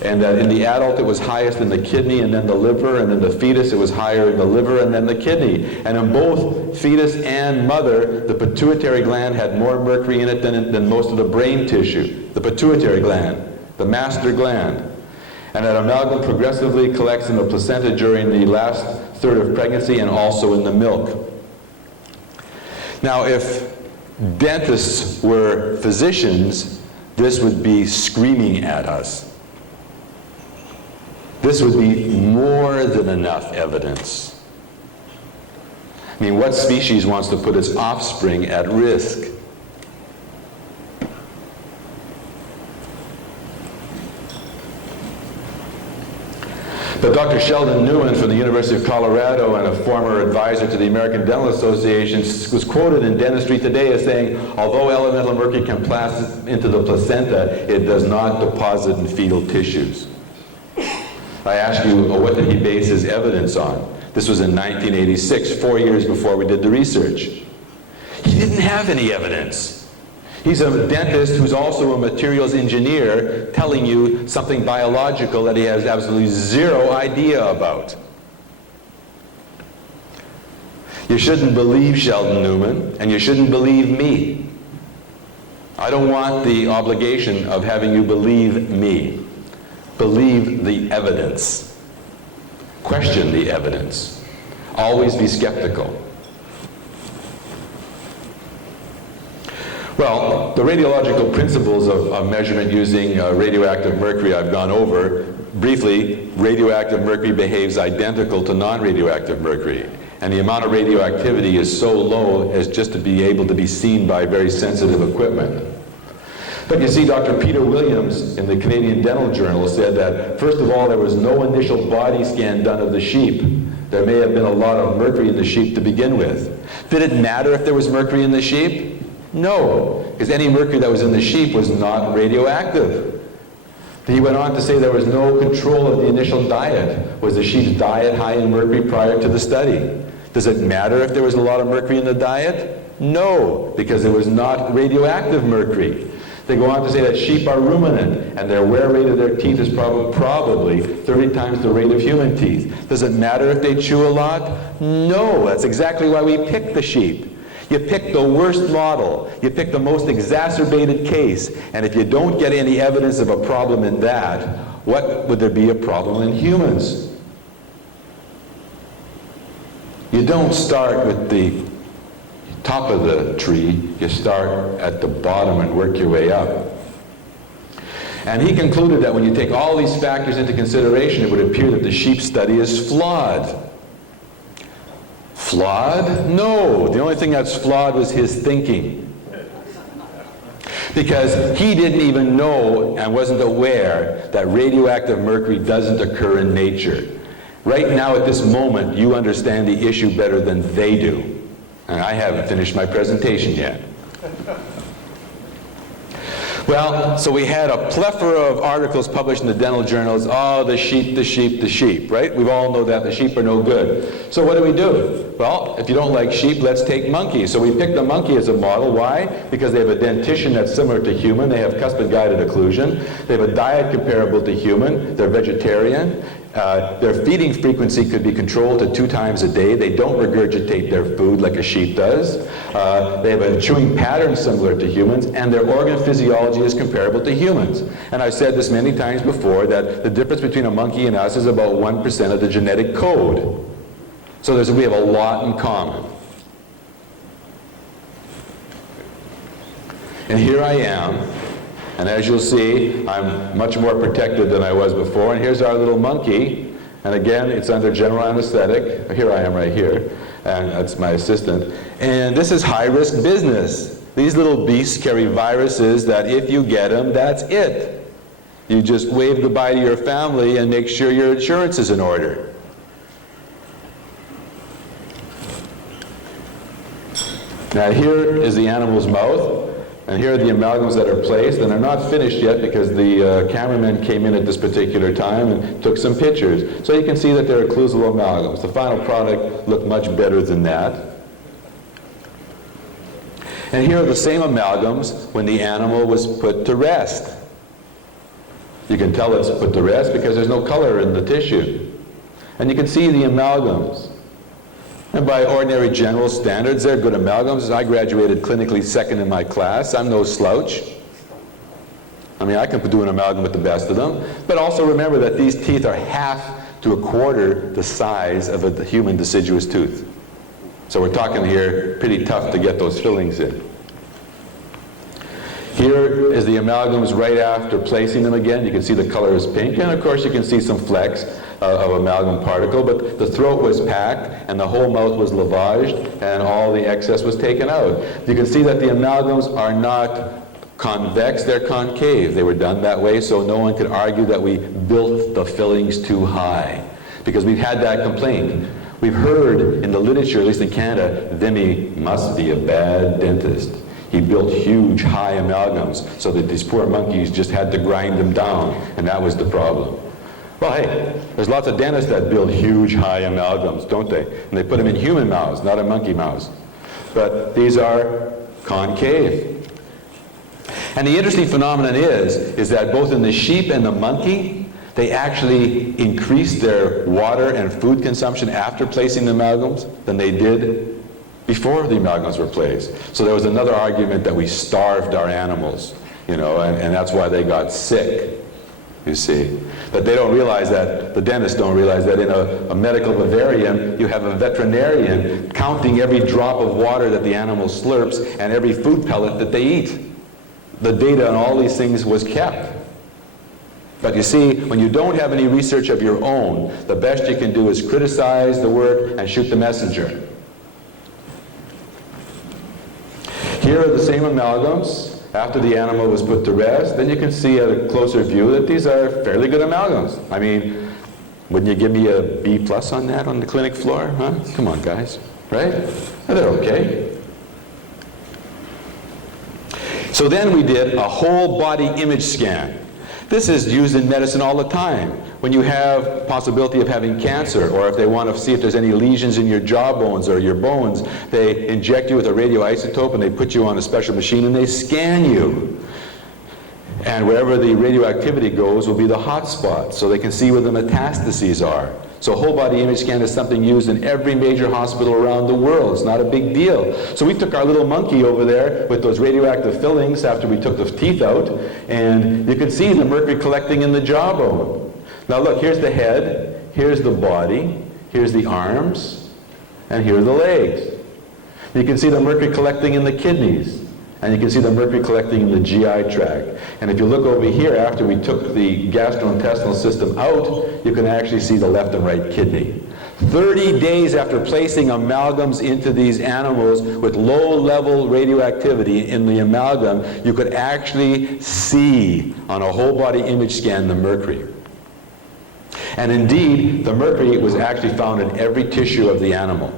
And that in the adult it was highest in the kidney and then the liver, and in the fetus it was higher in the liver and then the kidney. And in both fetus and mother, the pituitary gland had more mercury in it than most of the brain tissue. The pituitary gland, the master gland. And that amalgam progressively collects in the placenta during the last third of pregnancy and also in the milk. Now, if dentists were physicians, this would be screaming at us. This would be more than enough evidence. I mean, what species wants to put its offspring at risk? But Dr. Sheldon Newen from the University of Colorado and a former advisor to the American Dental Association was quoted in Dentistry Today as saying, although elemental mercury can pass into the placenta, it does not deposit in fetal tissues. I asked you, what did he base his evidence on? This was in 1986, 4 years before we did the research. He didn't have any evidence. He's a dentist who's also a materials engineer telling you something biological that he has absolutely zero idea about. You shouldn't believe Sheldon Newen, and you shouldn't believe me. I don't want the obligation of having you believe me. Believe the evidence. Question the evidence. Always be skeptical. Well, the radiological principles of measurement using radioactive mercury I've gone over. Briefly, radioactive mercury behaves identical to non-radioactive mercury. And the amount of radioactivity is so low as just to be able to be seen by very sensitive equipment. But you see, Dr. Peter Williams in the Canadian Dental Journal said that, first of all, there was no initial body scan done of the sheep. There may have been a lot of mercury in the sheep to begin with. Did it matter if there was mercury in the sheep? No, because any mercury that was in the sheep was not radioactive. He went on to say there was no control of the initial diet. Was the sheep's diet high in mercury prior to the study? Does it matter if there was a lot of mercury in the diet? No, because it was not radioactive mercury. They go on to say that sheep are ruminant, and their wear rate of their teeth is probably 30 times the rate of human teeth. Does it matter if they chew a lot? No, that's exactly why we pick the sheep. You pick the worst model. You pick the most exacerbated case. And if you don't get any evidence of a problem in that, what would there be a problem in humans? You don't start with the top of the tree, you start at the bottom and work your way up. And he concluded that when you take all these factors into consideration, it would appear that the sheep study is flawed. Flawed? No, the only thing that's flawed was his thinking. Because he didn't even know and wasn't aware that radioactive mercury doesn't occur in nature. Right now at this moment, you understand the issue better than they do. And I haven't finished my presentation yet. Well, so we had a plethora of articles published in the dental journals. Oh, the sheep, the sheep, the sheep, right? We all know that the sheep are no good. So what do? Well, if you don't like sheep, let's take monkeys. So we picked the monkey as a model. Why? Because they have a dentition that's similar to human. They have cuspid-guided occlusion. They have a diet comparable to human. They're vegetarian. Their feeding frequency could be controlled to 2 times a day. They don't regurgitate their food like a sheep does. They have a chewing pattern similar to humans, and their organ physiology is comparable to humans. And I've said this many times before, that the difference between a monkey and us is about 1% of the genetic code. So we have a lot in common. And here I am. And as you'll see, I'm much more protected than I was before. And here's our little monkey. And again, it's under general anesthetic. Here I am right here. And that's my assistant. And this is high-risk business. These little beasts carry viruses that if you get them, that's it. You just wave goodbye to your family and make sure your insurance is in order. Now here is the animal's mouth. And here are the amalgams that are placed, and they're not finished yet because the cameraman came in at this particular time and took some pictures. So you can see that they're occlusal amalgams. The final product looked much better than that. And here are the same amalgams when the animal was put to rest. You can tell it's put to rest because there's no color in the tissue. And you can see the amalgams. And by ordinary general standards, they're good amalgams. I graduated clinically second in my class. I'm no slouch. I mean, I can do an amalgam with the best of them. But also remember that these teeth are half to a quarter the size of a human deciduous tooth. So we're talking here pretty tough to get those fillings in. Here is the amalgams right after placing them again. You can see the color is pink, and of course you can see some flecks of amalgam particle, but the throat was packed and the whole mouth was lavaged and all the excess was taken out. You can see that the amalgams are not convex, they're concave. They were done that way so no one could argue that we built the fillings too high, because we've had that complaint. We've heard in the literature, at least in Canada, Vimy must be a bad dentist. He built huge high amalgams so that these poor monkeys just had to grind them down, and that was the problem. Well, hey, there's lots of dentists that build huge high amalgams, don't they? And they put them in human mouths, not in monkey mouths. But these are concave. And the interesting phenomenon is that both in the sheep and the monkey, they actually increased their water and food consumption after placing the amalgams than they did before the amalgams were placed. So there was another argument that we starved our animals, you know, and that's why they got sick. You see, but they don't realize that, the dentists don't realize that in a medical vivarium, you have a veterinarian counting every drop of water that the animal slurps and every food pellet that they eat. The data on all these things was kept. But you see, when you don't have any research of your own, the best you can do is criticize the work and shoot the messenger. Here are the same amalgams. after the animal was put to rest, then you can see at a closer view that these are fairly good amalgams. I mean, wouldn't you give me a B+ on that on the clinic floor? Huh? Come on, guys, right? They're okay. So then we did a whole body image scan. This is used in medicine all the time. When you have possibility of having cancer, or if they want to see if there's any lesions in your jawbones or your bones, they inject you with a radioisotope and they put you on a special machine and they scan you. And wherever the radioactivity goes will be the hot spot, so they can see where the metastases are. So whole body image scan is something used in every major hospital around the world. It's not a big deal. So we took our little monkey over there with those radioactive fillings after we took the teeth out, and you can see the mercury collecting in the jawbone. Now look, here's the head, here's the body, here's the arms, and here are the legs. You can see the mercury collecting in the kidneys, and you can see the mercury collecting in the GI tract. And if you look over here, after we took the gastrointestinal system out, you can actually see the left and right kidney. 30 days after placing amalgams into these animals with low-level radioactivity in the amalgam, you could actually see on a whole-body image scan the mercury. And indeed, the mercury was actually found in every tissue of the animal.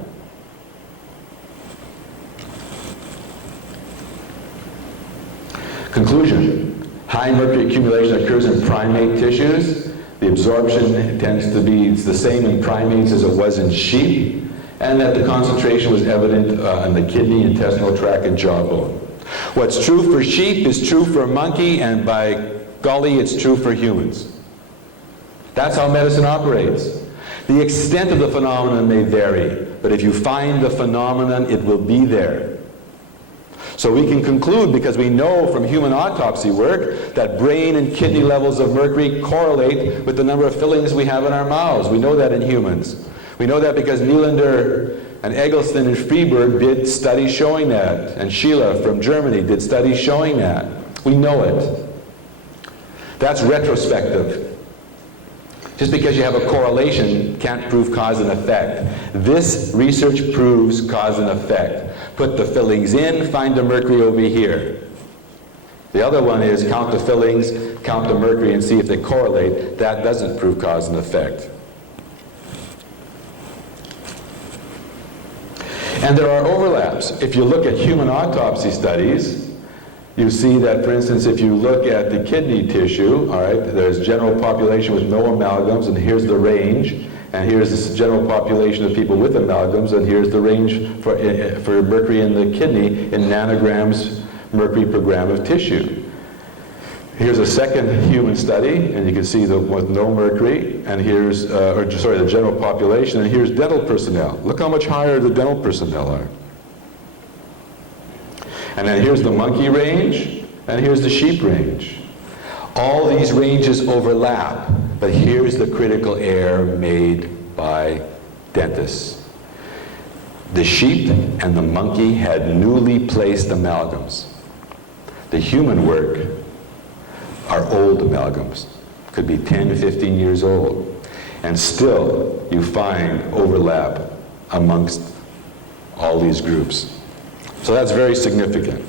Conclusion: high mercury accumulation occurs in primate tissues. The absorption tends to be the same in primates as it was in sheep, and that the concentration was evident in the kidney, intestinal tract, and jawbone. What's true for sheep is true for a monkey, and by golly, it's true for humans. That's how medicine operates. The extent of the phenomenon may vary, but if you find the phenomenon, it will be there. So we can conclude, because we know from human autopsy work, that brain and kidney levels of mercury correlate with the number of fillings we have in our mouths. We know that in humans. We know that because Nylander and Eggleston and Freeberg did studies showing that, and Sheila from Germany did studies showing that. We know it. That's retrospective. Just because you have a correlation can't prove cause and effect. This research proves cause and effect. Put the fillings in, find the mercury over here. The other one is count the fillings, count the mercury, and see if they correlate. That doesn't prove cause and effect. And there are overlaps. If you look at human autopsy studies, you see that, for instance, if you look at the kidney tissue, all right, there's general population with no amalgams, and here's the range. And here's the general population of people with amalgams, and here's the range for mercury in the kidney in nanograms mercury per gram of tissue. Here's a second human study, and you can see with no mercury, and here's, the general population, and here's dental personnel. Look how much higher the dental personnel are. And then here's the monkey range, and here's the sheep range. All these ranges overlap, but here's the critical error made by dentists. The sheep and the monkey had newly placed amalgams. The human work are old amalgams, could be 10, 15 years old. And still, you find overlap amongst all these groups. So that's very significant.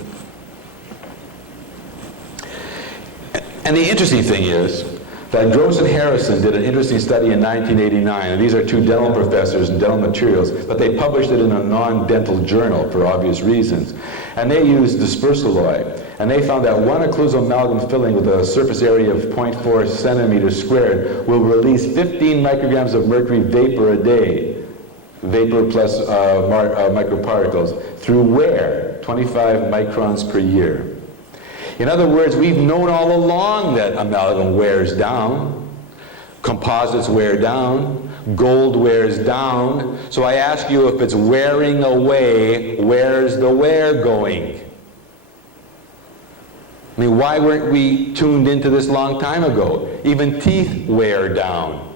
And the interesting thing is that Gross and Harrison did an interesting study in 1989, and these are two dental professors in dental materials, but they published it in a non-dental journal for obvious reasons. And they used dispersalloy, and they found that one occlusal amalgam filling with a surface area of 0.4 centimeters squared will release 15 micrograms of mercury vapor a day, vapor plus microparticles, through wear, 25 microns per year. In other words, we've known all along that amalgam wears down, composites wear down, gold wears down. So I ask you, if it's wearing away, where's the wear going? I mean, why weren't we tuned into this a long time ago? Even teeth wear down.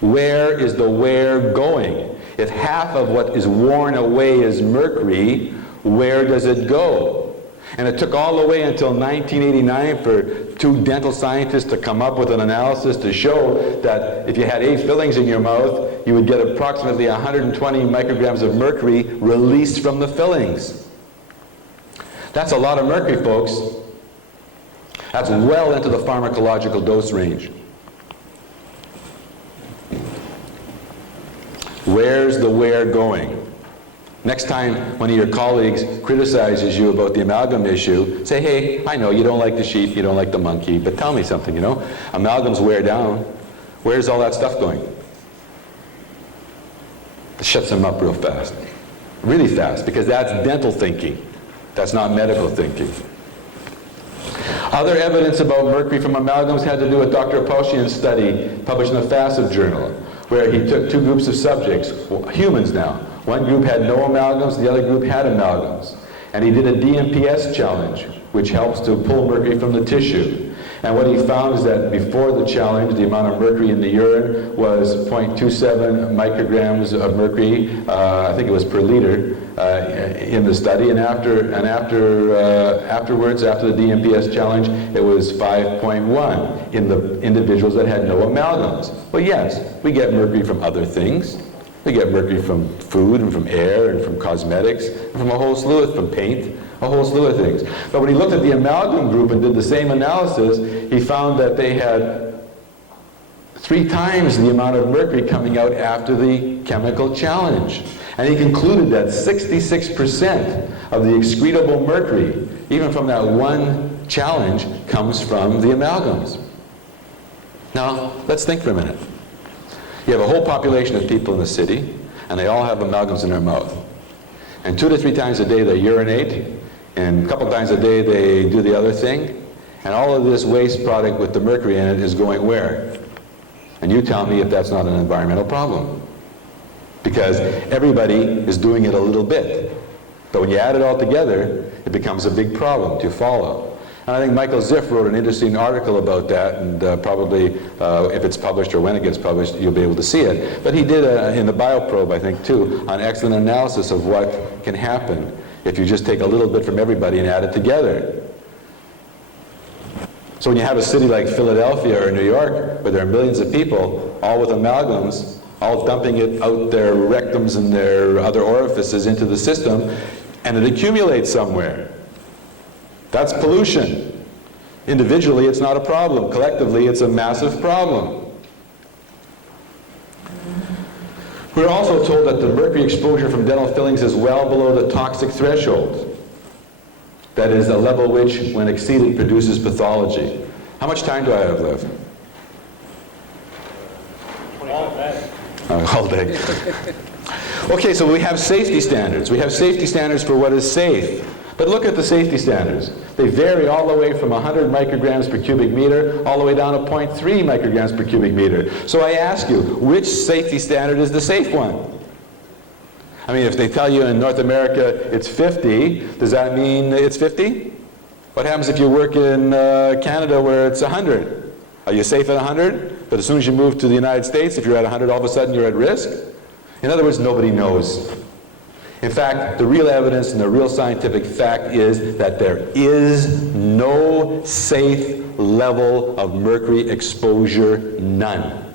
Where is the wear going? If half of what is worn away is mercury, where does it go? And it took all the way until 1989 for two dental scientists to come up with an analysis to show that if you had 8 fillings in your mouth, you would get approximately 120 micrograms of mercury released from the fillings. That's a lot of mercury, folks. That's well into the pharmacological dose range. Where's the where going? Next time one of your colleagues criticizes you about the amalgam issue, say, hey, I know you don't like the sheep, you don't like the monkey, but tell me something, you know? Amalgams wear down. Where's all that stuff going? It shuts them up real fast. Really fast, because that's dental thinking. That's not medical thinking. Other evidence about mercury from amalgams had to do with Dr. Aposhian's study published in the FASF journal, where he took two groups of subjects, humans now. One group had no amalgams, the other group had amalgams. And he did a DMPS challenge, which helps to pull mercury from the tissue. And what he found is that before the challenge, the amount of mercury in the urine was 0.27 micrograms of mercury, I think it was per liter, in the study. And afterwards, after the DMPS challenge, it was 5.1 in the individuals that had no amalgams. Well, yes, we get mercury from other things. We get mercury from food and from air and from cosmetics and from a whole slew of, from paint, a whole slew of things. But when he looked at the amalgam group and did the same analysis, he found that they had 3 times the amount of mercury coming out after the chemical challenge. And he concluded that 66% of the excretable mercury, even from that one challenge, comes from the amalgams. Now, let's think for a minute. You have a whole population of people in the city, and they all have amalgams in their mouth. And 2 to 3 times a day they urinate, and a couple times a day they do the other thing, and all of this waste product with the mercury in it is going where? And you tell me if that's not an environmental problem. Because everybody is doing it a little bit. But when you add it all together, it becomes a big problem to follow. And I think Michael Ziff wrote an interesting article about that, and probably if it's published or when it gets published, you'll be able to see it. But he did in the Bioprobe, I think, too, an excellent analysis of what can happen if you just take a little bit from everybody and add it together. So when you have a city like Philadelphia or New York, where there are millions of people, all with amalgams, all dumping it out their rectums and their other orifices into the system, and it accumulates somewhere. That's pollution. Individually, it's not a problem. Collectively, it's a massive problem. We're also told that the mercury exposure from dental fillings is well below the toxic threshold. That is, a level which, when exceeded, produces pathology. How much time do I have left? All day. Okay, so we have safety standards. We have safety standards for what is safe. But look at the safety standards. They vary all the way from 100 micrograms per cubic meter all the way down to 0.3 micrograms per cubic meter. So I ask you, which safety standard is the safe one? I mean, if they tell you in North America it's 50, does that mean it's 50? What happens if you work in Canada where it's 100? Are you safe at 100? But as soon as you move to the United States, if you're at 100, all of a sudden you're at risk? In other words, nobody knows. In fact, the real evidence and the real scientific fact is that there is no safe level of mercury exposure, none.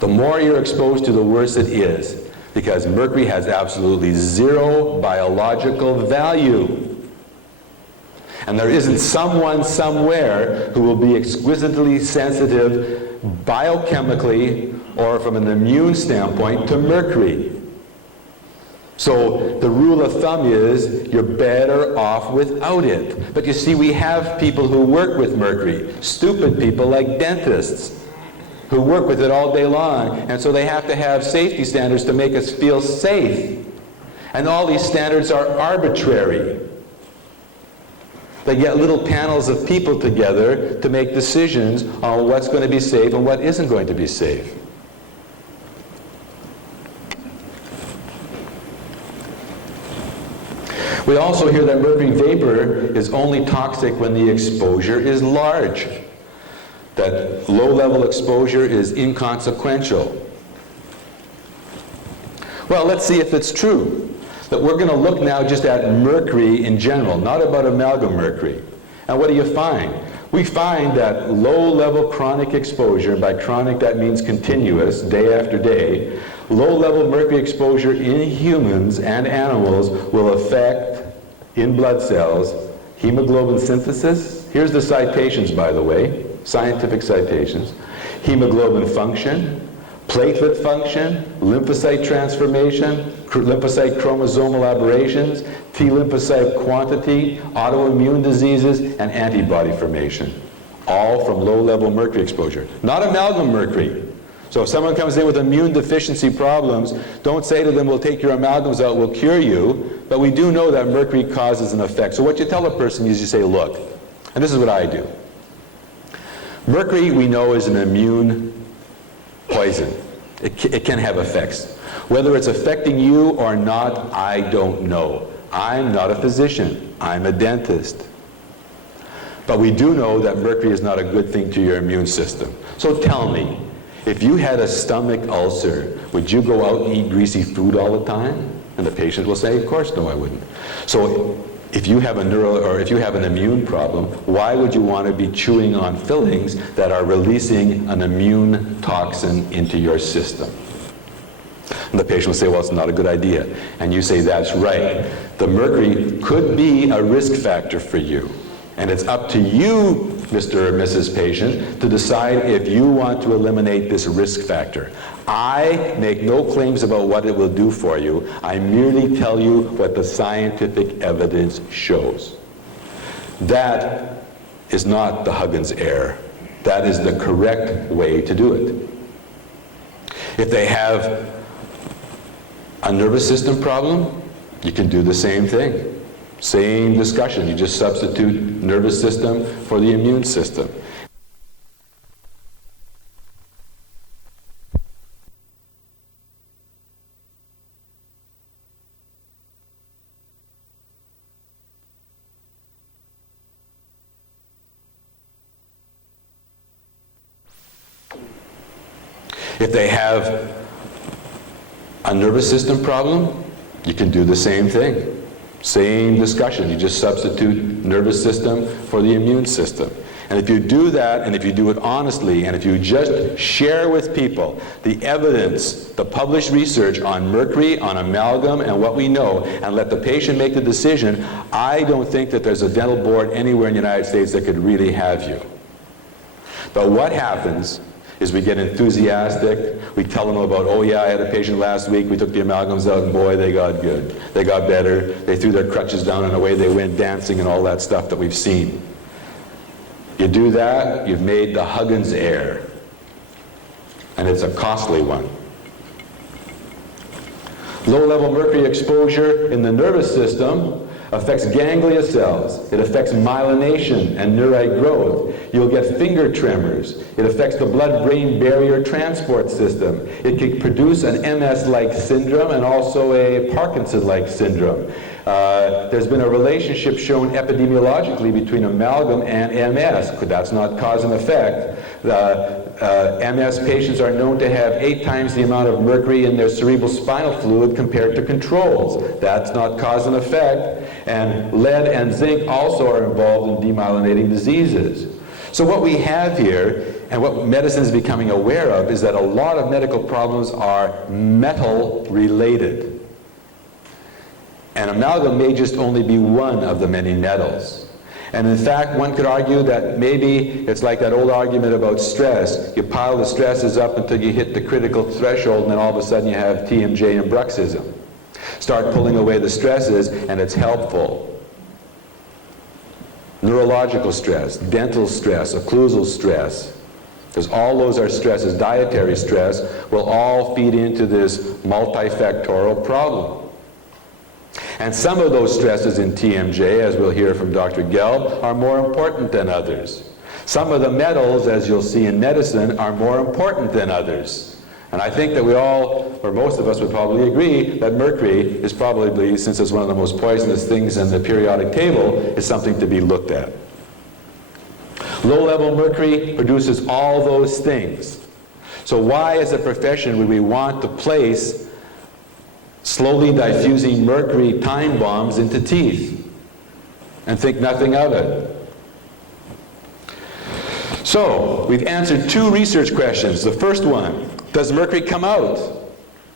The more you're exposed to, the worse it is, because mercury has absolutely zero biological value. And there isn't someone somewhere who will be exquisitely sensitive biochemically or from an immune standpoint to mercury. So the rule of thumb is you're better off without it. But you see, we have people who work with mercury, stupid people like dentists, who work with it all day long, and so they have to have safety standards to make us feel safe. And all these standards are arbitrary. They get little panels of people together to make decisions on what's going to be safe and what isn't going to be safe. We also hear that mercury vapor is only toxic when the exposure is large. That low-level exposure is inconsequential. Well, let's see if it's true. That we're going to look now just at mercury in general, not about amalgam mercury. And what do you find? We find that low-level chronic exposure, and by chronic that means continuous, day after day, low-level mercury exposure in humans and animals will affect in blood cells, hemoglobin synthesis. Here's the citations, by the way, scientific citations. Hemoglobin function, platelet function, lymphocyte transformation, lymphocyte chromosomal aberrations, T lymphocyte quantity, autoimmune diseases, and antibody formation. All from low-level mercury exposure. Not amalgam mercury. So if someone comes in with immune deficiency problems, don't say to them, we'll take your amalgams out, we'll cure you. But we do know that mercury causes an effect. So what you tell a person is you say, look, and this is what I do. Mercury, we know, is an immune poison. It can have effects. Whether it's affecting you or not, I don't know. I'm not a physician. I'm a dentist. But we do know that mercury is not a good thing to your immune system. So tell me, if you had a stomach ulcer, would you go out and eat greasy food all the time? And the patient will say, of course, no, I wouldn't. So if you have if you have an immune problem, why would you want to be chewing on fillings that are releasing an immune toxin into your system? And the patient will say, well, it's not a good idea. And you say, that's right. The mercury could be a risk factor for you. And it's up to you, Mr. or Mrs. Patient, to decide if you want to eliminate this risk factor. I make no claims about what it will do for you. I merely tell you what the scientific evidence shows. That is not the Huggins error. That is the correct way to do it. If they have a nervous system problem, you can do the same thing. Same discussion. You just substitute nervous system for the immune system. If they have a nervous system problem, you can do the same thing. Same discussion. You just substitute nervous system for the immune system. And if you do that, and if you do it honestly, and if you just share with people the evidence, the published research on mercury, on amalgam, and what we know, and let the patient make the decision, I don't think that there's a dental board anywhere in the United States that could really have you. But what happens is we get enthusiastic. We tell them about, oh yeah, I had a patient last week, we took the amalgams out, and boy, they got good. They got better. They threw their crutches down, and away they went dancing and all that stuff that we've seen. You do that, you've made the Huggins error. And it's a costly one. Low-level mercury exposure in the nervous system affects ganglia cells. It affects myelination and neurite growth. You'll get finger tremors. It affects the blood-brain barrier transport system. It can produce an MS-like syndrome and also a Parkinson-like syndrome. There's been a relationship shown epidemiologically between amalgam and MS. Could that's not cause and effect? MS patients are known to have 8 times the amount of mercury in their cerebral spinal fluid compared to controls. That's not cause and effect. And lead and zinc also are involved in demyelinating diseases. So what we have here, and what medicine is becoming aware of, is that a lot of medical problems are metal-related. And amalgam may just only be one of the many metals. And in fact, one could argue that maybe it's like that old argument about stress. You pile the stresses up until you hit the critical threshold, and then all of a sudden you have TMJ and bruxism. Start pulling away the stresses, and it's helpful. Neurological stress, dental stress, occlusal stress, because all those are stresses. Dietary stress will all feed into this multifactorial problem. And some of those stresses in TMJ, as we'll hear from Dr. Gelb, are more important than others. Some of the metals, as you'll see in medicine, are more important than others. And I think that we all, or most of us would probably agree, that mercury is probably, since it's one of the most poisonous things in the periodic table, is something to be looked at. Low-level mercury produces all those things. So why, as a profession, would we want to place slowly diffusing mercury time bombs into teeth and think nothing of it? So, we've answered 2 research questions. The first one, does mercury come out?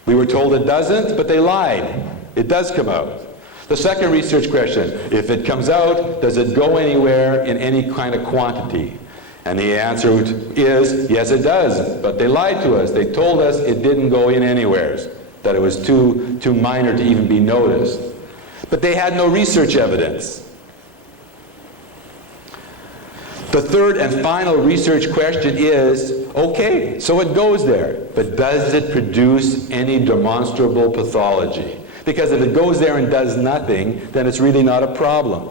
We were told it doesn't, but they lied. It does come out. The second research question, if it comes out, does it go anywhere in any kind of quantity? And the answer is, yes it does, but they lied to us. They told us it didn't go in anywhere, that it was too minor to even be noticed. But they had no research evidence. The third and final research question is, okay, so it goes there, but does it produce any demonstrable pathology? Because if it goes there and does nothing, then it's really not a problem.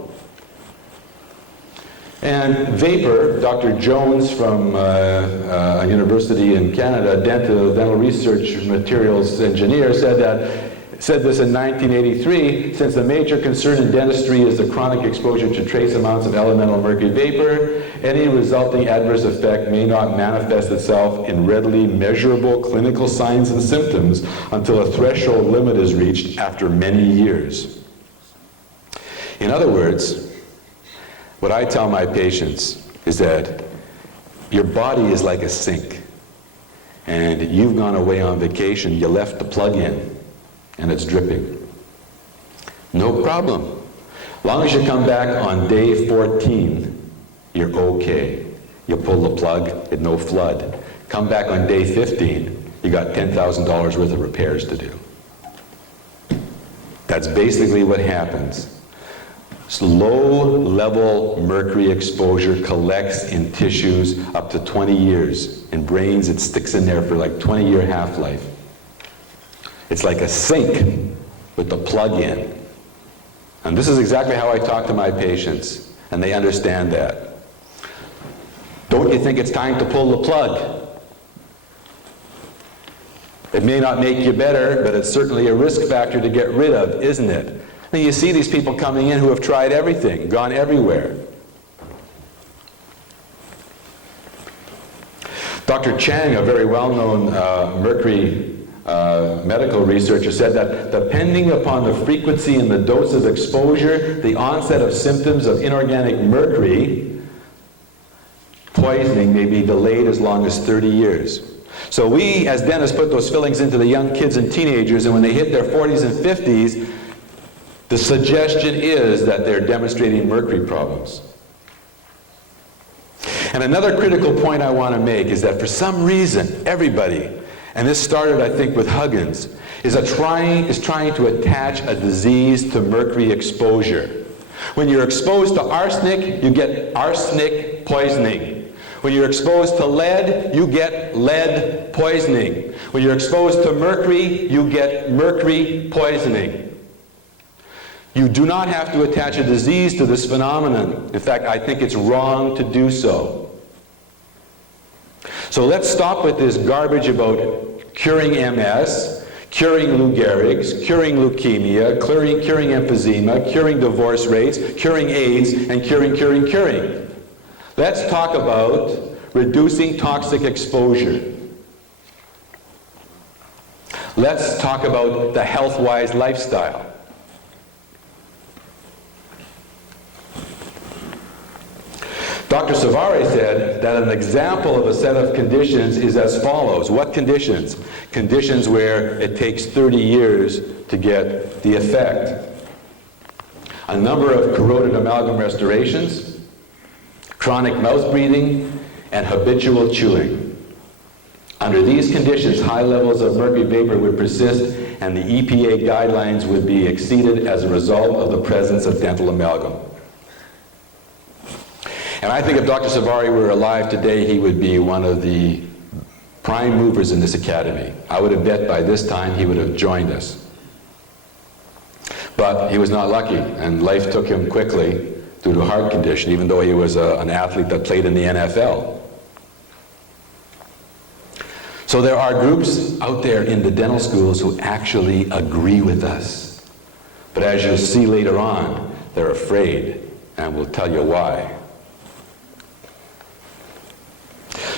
And vapor, Dr. Jones from a university in Canada, dental research materials engineer, said this in 1983, since the major concern in dentistry is the chronic exposure to trace amounts of elemental mercury vapor, any resulting adverse effect may not manifest itself in readily measurable clinical signs and symptoms until a threshold limit is reached after many years. In other words, what I tell my patients is that your body is like a sink, and you've gone away on vacation, you left the plug in, and it's dripping. No problem. As long as you come back on day 14, you're okay. You pull the plug, it no flood. Come back on day 15, you got $10,000 worth of repairs to do. That's basically what happens. Low-level mercury exposure collects in tissues up to 20 years. In brains, it sticks in there for like 20-year half-life. It's like a sink with the plug in. And this is exactly how I talk to my patients, and they understand that. Don't you think it's time to pull the plug? It may not make you better, but it's certainly a risk factor to get rid of, isn't it? And you see these people coming in who have tried everything, gone everywhere. Dr. Chang, a very well-known mercury medical researcher, said that depending upon the frequency and the dose of exposure, the onset of symptoms of inorganic mercury poisoning may be delayed as long as 30 years. So we, as dentists, put those fillings into the young kids and teenagers, and when they hit their 40s and 50s, the suggestion is that they're demonstrating mercury problems. And another critical point I want to make is that for some reason, everybody, and this started, I think, with Huggins, is trying to attach a disease to mercury exposure. When you're exposed to arsenic, you get arsenic poisoning. When you're exposed to lead, you get lead poisoning. When you're exposed to mercury, you get mercury poisoning. You do not have to attach a disease to this phenomenon. In fact, I think it's wrong to do so. So let's stop with this garbage about curing MS, curing Lou Gehrig's, curing leukemia, curing emphysema, curing divorce rates, curing AIDS, and curing. Let's talk about reducing toxic exposure. Let's talk about the health-wise lifestyle. Dr. Savary said that an example of a set of conditions is as follows. What conditions? Conditions where it takes 30 years to get the effect. A number of corroded amalgam restorations, chronic mouth breathing, and habitual chewing. Under these conditions, high levels of mercury vapor would persist and the EPA guidelines would be exceeded as a result of the presence of dental amalgam. And I think if Dr. Savary were alive today, he would be one of the prime movers in this academy. I would have bet by this time he would have joined us. But he was not lucky, and life took him quickly due to a heart condition, even though he was an athlete that played in the NFL. So there are groups out there in the dental schools who actually agree with us. But as you'll see later on, they're afraid, and we'll tell you why.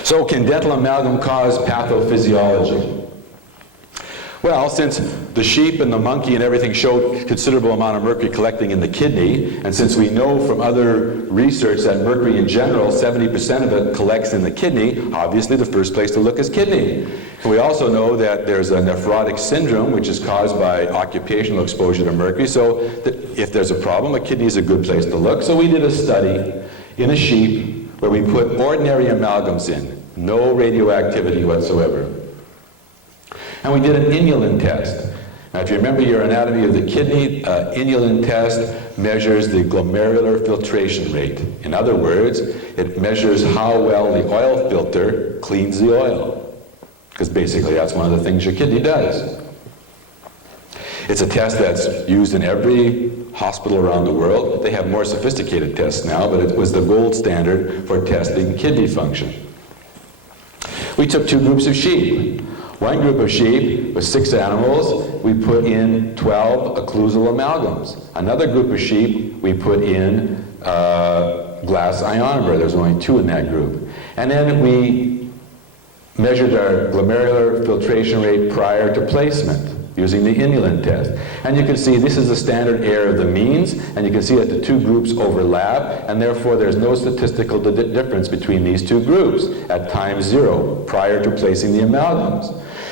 So can dental amalgam cause pathophysiology? Well, since the sheep and the monkey and everything showed considerable amount of mercury collecting in the kidney, and since we know from other research that mercury in general, 70% of it collects in the kidney, obviously the first place to look is kidney. And we also know that there's a nephrotic syndrome, which is caused by occupational exposure to mercury, so that if there's a problem, a kidney is a good place to look. So we did a study in a sheep where we put ordinary amalgams in, no radioactivity whatsoever. And we did an inulin test. Now, if you remember your anatomy of the kidney, inulin test measures the glomerular filtration rate. In other words, it measures how well the oil filter cleans the oil. Because basically that's one of the things your kidney does. It's a test that's used in every hospital around the world. They have more sophisticated tests now, but it was the gold standard for testing kidney function. We took two groups of sheep. One group of sheep with 6 animals, we put in 12 occlusal amalgams. Another group of sheep, we put in glass ionomer. There's only 2 in that group. And then we measured our glomerular filtration rate prior to placement using the inulin test. And you can see this is the standard error of the means, and you can see that the two groups overlap, and therefore there's no statistical difference between these two groups at time 0 prior to placing the amalgams.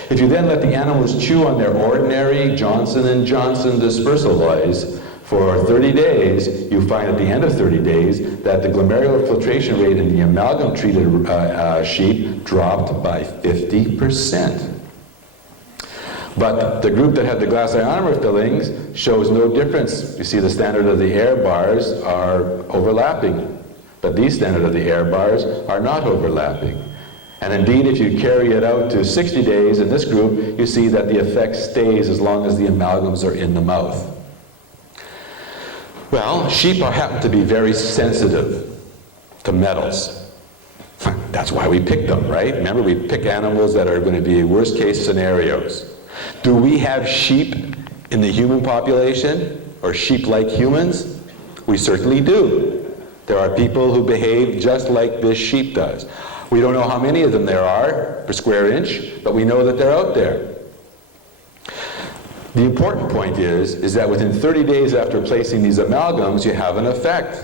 If you then let the animals chew on their ordinary Johnson & Johnson dispersal dyes for 30 days, you find at the end of 30 days that the glomerular filtration rate in the amalgam-treated sheep dropped by 50%. But the group that had the glass ionomer fillings shows no difference. You see the standard of the error bars are overlapping, but these standard of the error bars are not overlapping. And indeed, if you carry it out to 60 days in this group, you see that the effect stays as long as the amalgams are in the mouth. Well, sheep happen to be very sensitive to metals. That's why we pick them, right? Remember, we pick animals that are going to be worst case scenarios. Do we have sheep in the human population, or sheep like humans? We certainly do. There are people who behave just like this sheep does. We don't know how many of them there are per square inch, but we know that they're out there. The important point is that within 30 days after placing these amalgams, you have an effect.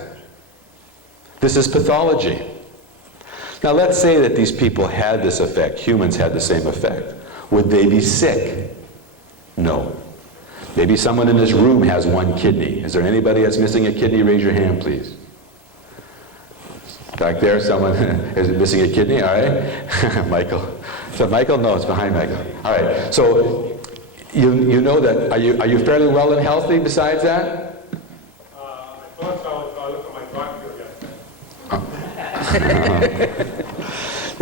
This is pathology. Now let's say that these people had this effect, humans had the same effect. Would they be sick? No. Maybe someone in this room has one kidney. Is there anybody that's missing a kidney? Raise your hand, please. Back there, someone is missing a kidney? All right. Michael. Is that Michael? No, it's behind Michael. All right. So you know that, are you fairly well and healthy besides that? I thought so until I looked at my doctor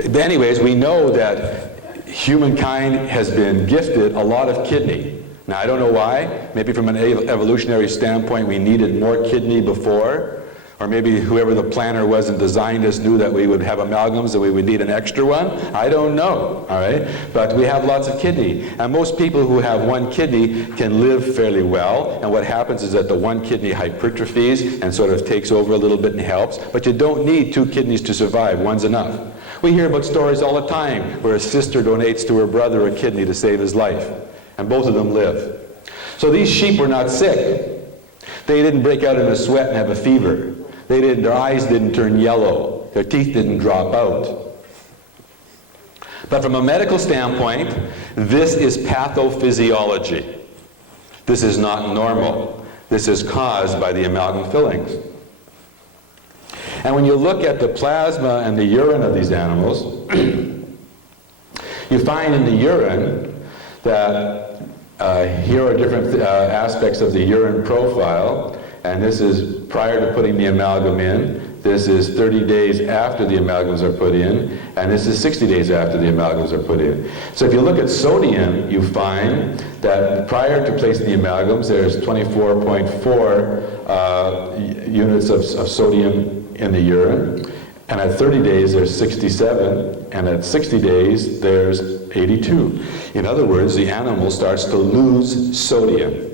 yesterday. Anyways, we know that humankind has been gifted a lot of kidney. Now, I don't know why. Maybe from an evolutionary standpoint, we needed more kidney before. Or maybe whoever the planner was and designed us knew that we would have amalgams, that we would need an extra one. I don't know, all right? But we have lots of kidney. And most people who have one kidney can live fairly well. And what happens is that the one kidney hypertrophies and sort of takes over a little bit and helps. But you don't need 2 kidneys to survive. One's enough. We hear about stories all the time where a sister donates to her brother a kidney to save his life. And both of them live. So these sheep were not sick. They didn't break out in a sweat and have a fever. Their eyes didn't turn yellow. Their teeth didn't drop out. But from a medical standpoint, this is pathophysiology. This is not normal. This is caused by the amalgam fillings. And when you look at the plasma and the urine of these animals, you find in the urine that here are different aspects of the urine profile. And this is prior to putting the amalgam in. This is 30 days after the amalgams are put in. And this is 60 days after the amalgams are put in. So if you look at sodium, you find that prior to placing the amalgams, there's 24.4 units of sodium in the urine. And at 30 days, there's 67. And at 60 days, there's 82. In other words, the animal starts to lose sodium.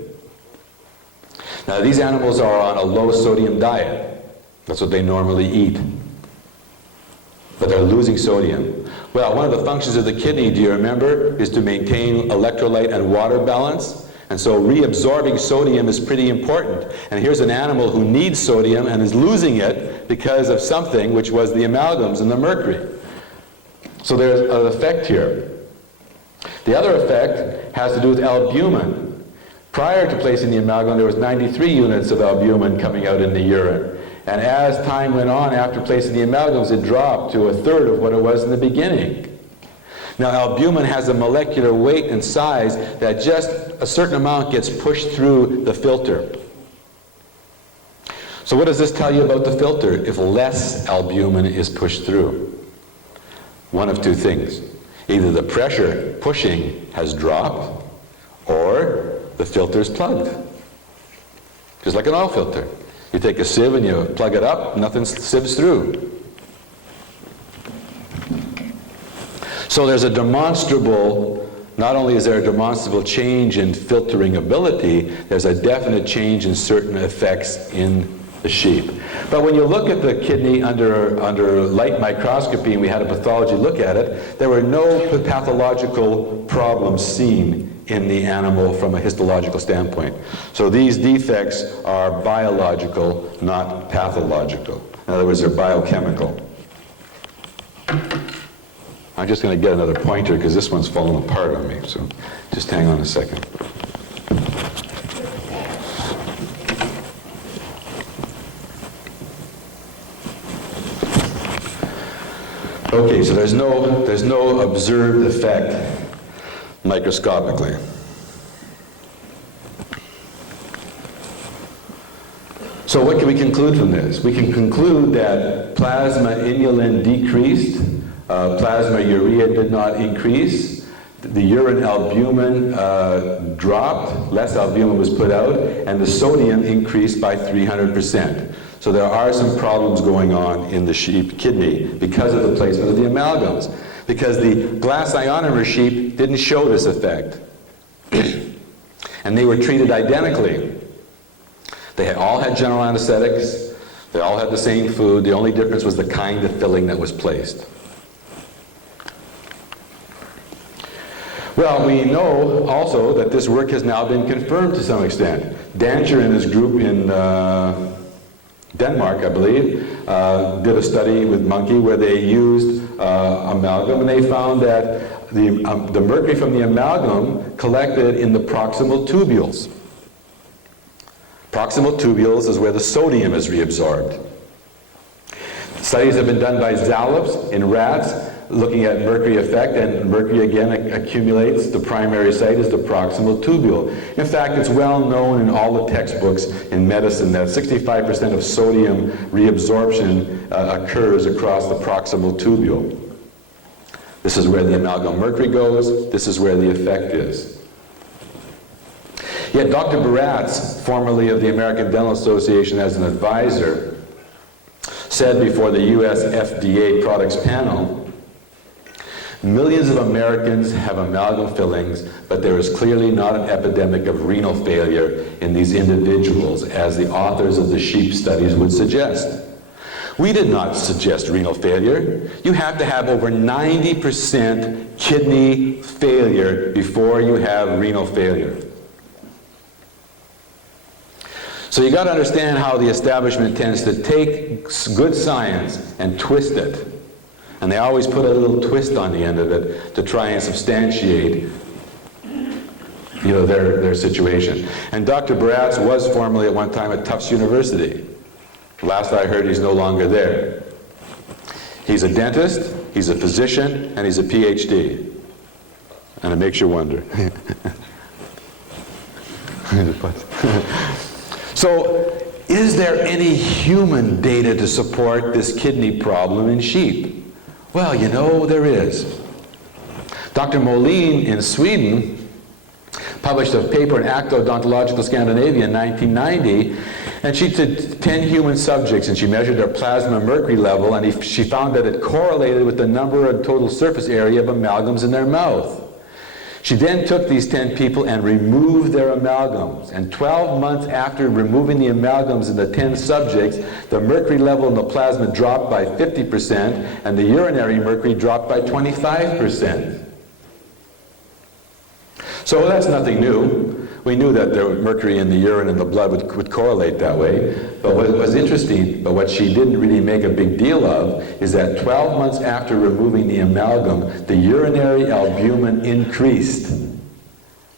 Now, these animals are on a low sodium diet. That's what they normally eat. But they're losing sodium. Well, one of the functions of the kidney, do you remember, is to maintain electrolyte and water balance. And so reabsorbing sodium is pretty important. And here's an animal who needs sodium and is losing it because of something, which was the amalgams and the mercury. So there's an effect here. The other effect has to do with albumin. Prior to placing the amalgam, there was 93 units of albumin coming out in the urine. And as time went on after placing the amalgams, it dropped to a third of what it was in the beginning. Now, albumin has a molecular weight and size that just a certain amount gets pushed through the filter. So what does this tell you about the filter if less albumin is pushed through? One of two things. Either the pressure pushing has dropped, or the filter is plugged. Just like an oil filter. You take a sieve and you plug it up, nothing sieves through. So there's a demonstrable, not only is there a demonstrable change in filtering ability, there's a definite change in certain effects in the sheep. But when you look at the kidney under light microscopy, and we had a pathology look at it, there were no pathological problems seen in the animal from a histological standpoint. So these defects are biological, not pathological. In other words, they're biochemical. I'm just going to get another pointer because this one's falling apart on me, so just hang on a second. Okay, so there's no observed effect microscopically. So what can we conclude from this? We can conclude that plasma inulin decreased, plasma urea did not increase, the urine albumin dropped, less albumin was put out, and the sodium increased by 300%. So there are some problems going on in the sheep kidney because of the placement of the amalgams. Because the glass ionomer sheep didn't show this effect. And they were treated identically. They all had general anesthetics, they all had the same food, the only difference was the kind of filling that was placed. Well, we know also that this work has now been confirmed to some extent. Dancher and his group in Denmark, I believe, did a study with monkey where they used amalgam, and they found that the mercury from the amalgam collected in the proximal tubules. Proximal tubules is where the sodium is reabsorbed. Studies have been done by Zalops in rats looking at mercury effect, and mercury again accumulates. The primary site is the proximal tubule. In fact, it's well known in all the textbooks in medicine that 65% of sodium reabsorption occurs across the proximal tubule. This is where the amalgam mercury goes. This is where the effect is. Yet Dr. Baratz, formerly of the American Dental Association as an advisor, said before the US FDA products panel, millions of Americans have amalgam fillings, but there is clearly not an epidemic of renal failure in these individuals, as the authors of the sheep studies would suggest. We did not suggest renal failure. You have to have over 90% kidney failure before you have renal failure. So you got to understand how the establishment tends to take good science and twist it. And they always put a little twist on the end of it to try and substantiate, their situation. And Dr. Baratz was formerly at one time at Tufts University. Last I heard, he's no longer there. He's a dentist, he's a physician, and he's a PhD. And it makes you wonder. So, is there any human data to support this kidney problem in sheep? Well, there is. Dr. Molin in Sweden published a paper in Acto-Odontological Scandinavia in 1990, and she did 10 human subjects, and she measured their plasma mercury level, and she found that it correlated with the number and total surface area of amalgams in their mouth. She then took these 10 people and removed their amalgams. And 12 months after removing the amalgams in the 10 subjects, the mercury level in the plasma dropped by 50%, and the urinary mercury dropped by 25%. So that's nothing new. We knew that the mercury in the urine and the blood would correlate that way. But what was interesting, but what she didn't really make a big deal of, is that 12 months after removing the amalgam, the urinary albumin increased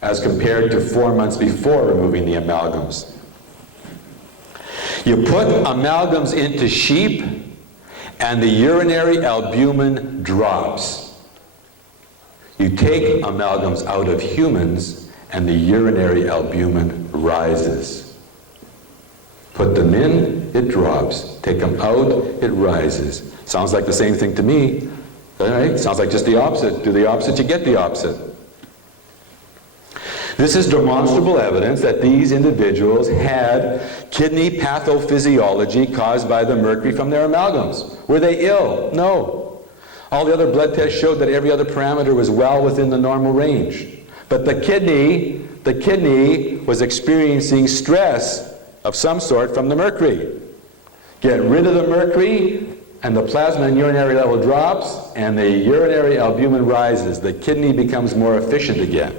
as compared to 4 months before removing the amalgams. You put amalgams into sheep, and the urinary albumin drops. You take amalgams out of humans, and the urinary albumin rises. Put them in, it drops. Take them out, it rises. Sounds like the same thing to me. All right? Sounds like just the opposite. Do the opposite, you get the opposite. This is demonstrable evidence that these individuals had kidney pathophysiology caused by the mercury from their amalgams. Were they ill? No. All the other blood tests showed that every other parameter was well within the normal range. But the kidney was experiencing stress of some sort from the mercury. Get rid of the mercury, and the plasma and urinary level drops, and the urinary albumin rises. The kidney becomes more efficient again.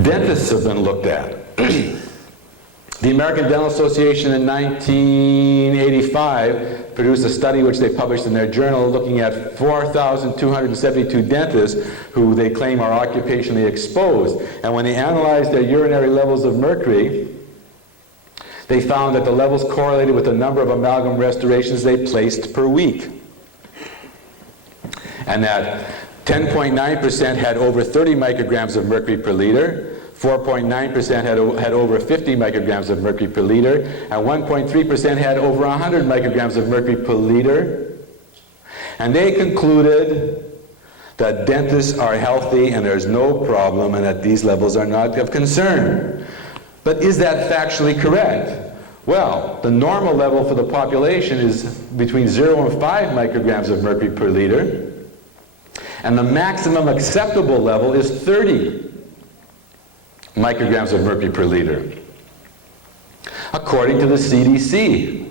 Dentists have been looked at. The American Dental Association in 1985 produced a study which they published in their journal looking at 4,272 dentists who they claim are occupationally exposed. And when they analyzed their urinary levels of mercury, they found that the levels correlated with the number of amalgam restorations they placed per week. And that 10.9% had over 30 micrograms of mercury per liter, 4.9% had over 50 micrograms of mercury per liter, and 1.3% had over 100 micrograms of mercury per liter. And they concluded that dentists are healthy and there's no problem and that these levels are not of concern. But is that factually correct? Well, the normal level for the population is between 0 and 5 micrograms of mercury per liter, and the maximum acceptable level is 30 micrograms of mercury per liter, according to the CDC.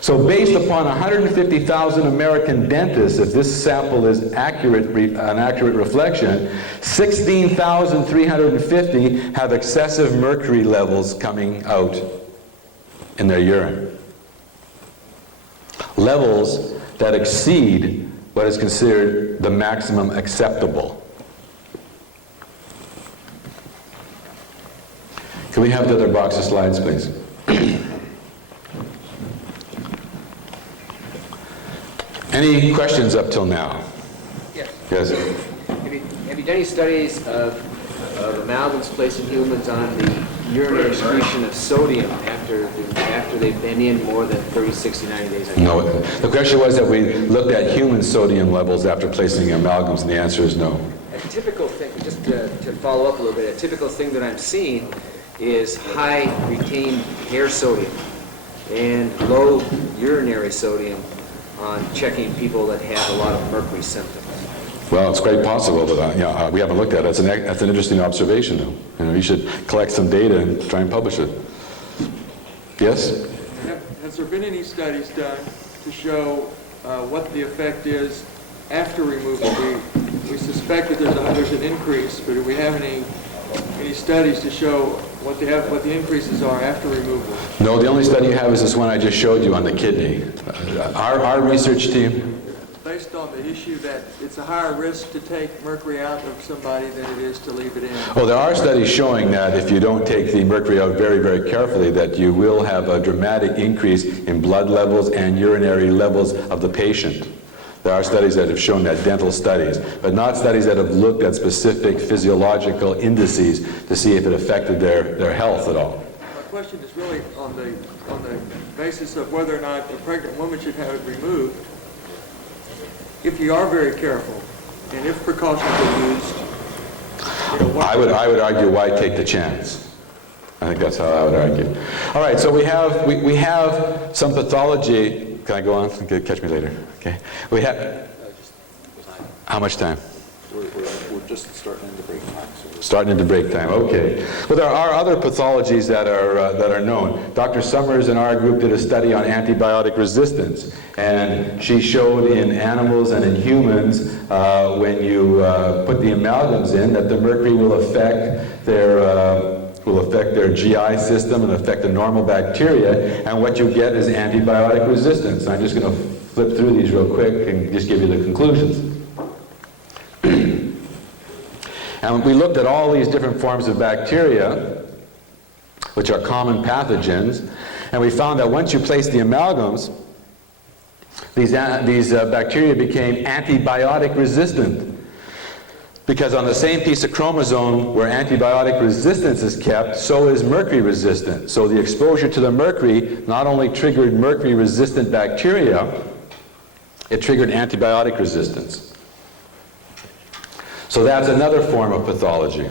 So based upon 150,000 American dentists, if this sample is an accurate reflection, 16,350 have excessive mercury levels coming out in their urine. Levels that exceed what is considered the maximum acceptable. Can we have the other box of slides, please? Any questions up till now? Yes. Yes. Have you done any studies of amalgams placed in humans on the urinary excretion of sodium after they've been in more than 30, 60, 90 days? No. The question was that we looked at human sodium levels after placing amalgams, and the answer is no. A typical thing, just to follow up a little bit, a typical thing that I'm seeing is high retained hair sodium and low urinary sodium on checking people that have a lot of mercury symptoms. Well, it's quite possible, but we haven't looked at it. That's an interesting observation, though. You know, you should collect some data and try and publish it. Yes? Has there been any studies done to show what the effect is after removal? We suspect that there's an increase, but do we have any studies to show what the increases are after removal? No, the only study you have is this one I just showed you on the kidney. Our research team... Based on the issue that it's a higher risk to take mercury out of somebody than it is to leave it in. Well, there are studies showing that if you don't take the mercury out very, very carefully, that you will have a dramatic increase in blood levels and urinary levels of the patient. There are studies that have shown that, dental studies, but not studies that have looked at specific physiological indices to see if it affected their health at all. My question is really on the basis of whether or not a pregnant woman should have it removed. If you are very careful, and if precautions are used, I would argue, why take the chance? I think that's how I would argue. All right, so we have some pathology. Can I go on? Catch me later. Okay. We have. How much time? We're just starting into break time. So Starting into break time, okay. Well, there are other pathologies that are known. Dr. Summers and our group did a study on antibiotic resistance, and she showed in animals and in humans, when you put the amalgams in, that the mercury will affect their GI system and affect the normal bacteria, and what you get is antibiotic resistance. I'm just going to flip through these real quick and just give you the conclusions. And we looked at all these different forms of bacteria, which are common pathogens, and we found that once you place the amalgams, these bacteria became antibiotic resistant. Because on the same piece of chromosome where antibiotic resistance is kept, so is mercury resistant. So the exposure to the mercury not only triggered mercury resistant bacteria, it triggered antibiotic resistance. So that's another form of pathology.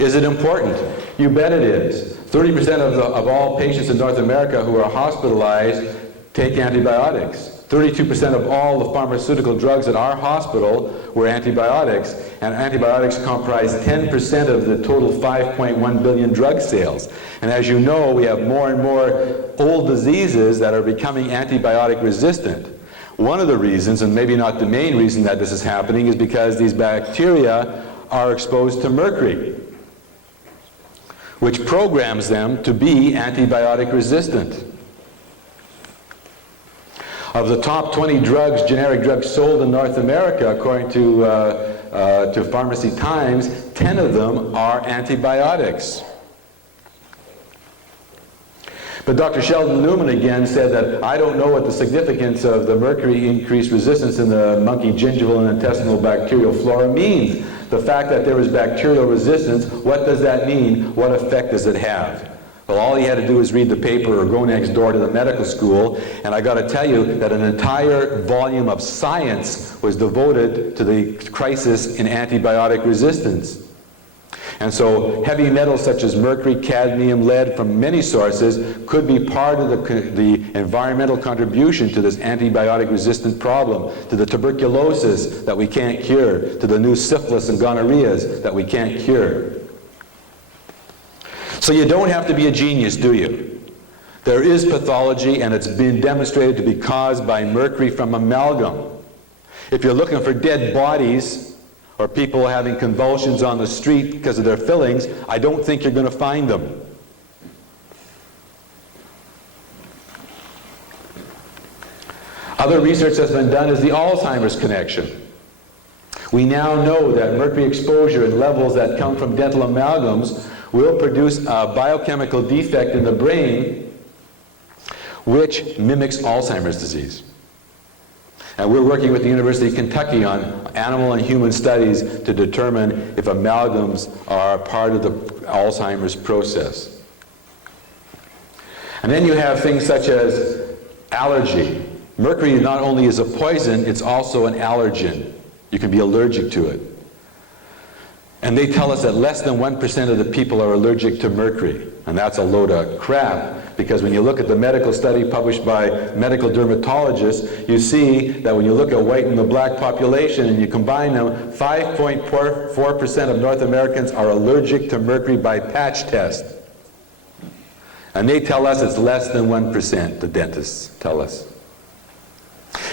Is it important? You bet it is. 30% of all patients in North America who are hospitalized take antibiotics. 32% of all the pharmaceutical drugs at our hospital were antibiotics, and antibiotics comprise 10% of the total 5.1 billion drug sales. And as you know, we have more and more old diseases that are becoming antibiotic resistant. One of the reasons, and maybe not the main reason that this is happening, is because these bacteria are exposed to mercury, which programs them to be antibiotic resistant. Of the top 20 drugs, generic drugs sold in North America, according to Pharmacy Times, 10 of them are antibiotics. But Dr. Sheldon Newman again said that I don't know what the significance of the mercury increased resistance in the monkey gingival and intestinal bacterial flora means. The fact that there is bacterial resistance, what does that mean? What effect does it have? Well, all he had to do was read the paper or go next door to the medical school, and I got to tell you that an entire volume of science was devoted to the crisis in antibiotic resistance. And so heavy metals such as mercury, cadmium, lead from many sources could be part of the environmental contribution to this antibiotic resistant problem, to the tuberculosis that we can't cure, to the new syphilis and gonorrheas that we can't cure. So you don't have to be a genius, do you? There is pathology, and it's been demonstrated to be caused by mercury from amalgam. If you're looking for dead bodies, or people having convulsions on the street because of their fillings, I don't think you're going to find them. Other research that's been done is the Alzheimer's connection. We now know that mercury exposure in levels that come from dental amalgams will produce a biochemical defect in the brain which mimics Alzheimer's disease. And we're working with the University of Kentucky on animal and human studies to determine if amalgams are part of the Alzheimer's process. And then you have things such as allergy. Mercury not only is a poison, it's also an allergen. You can be allergic to it. And they tell us that less than 1% of the people are allergic to mercury. And that's a load of crap, because when you look at the medical study published by medical dermatologists, you see that when you look at white and the black population and you combine them, 5.4% of North Americans are allergic to mercury by patch test. And they tell us it's less than 1%, the dentists tell us.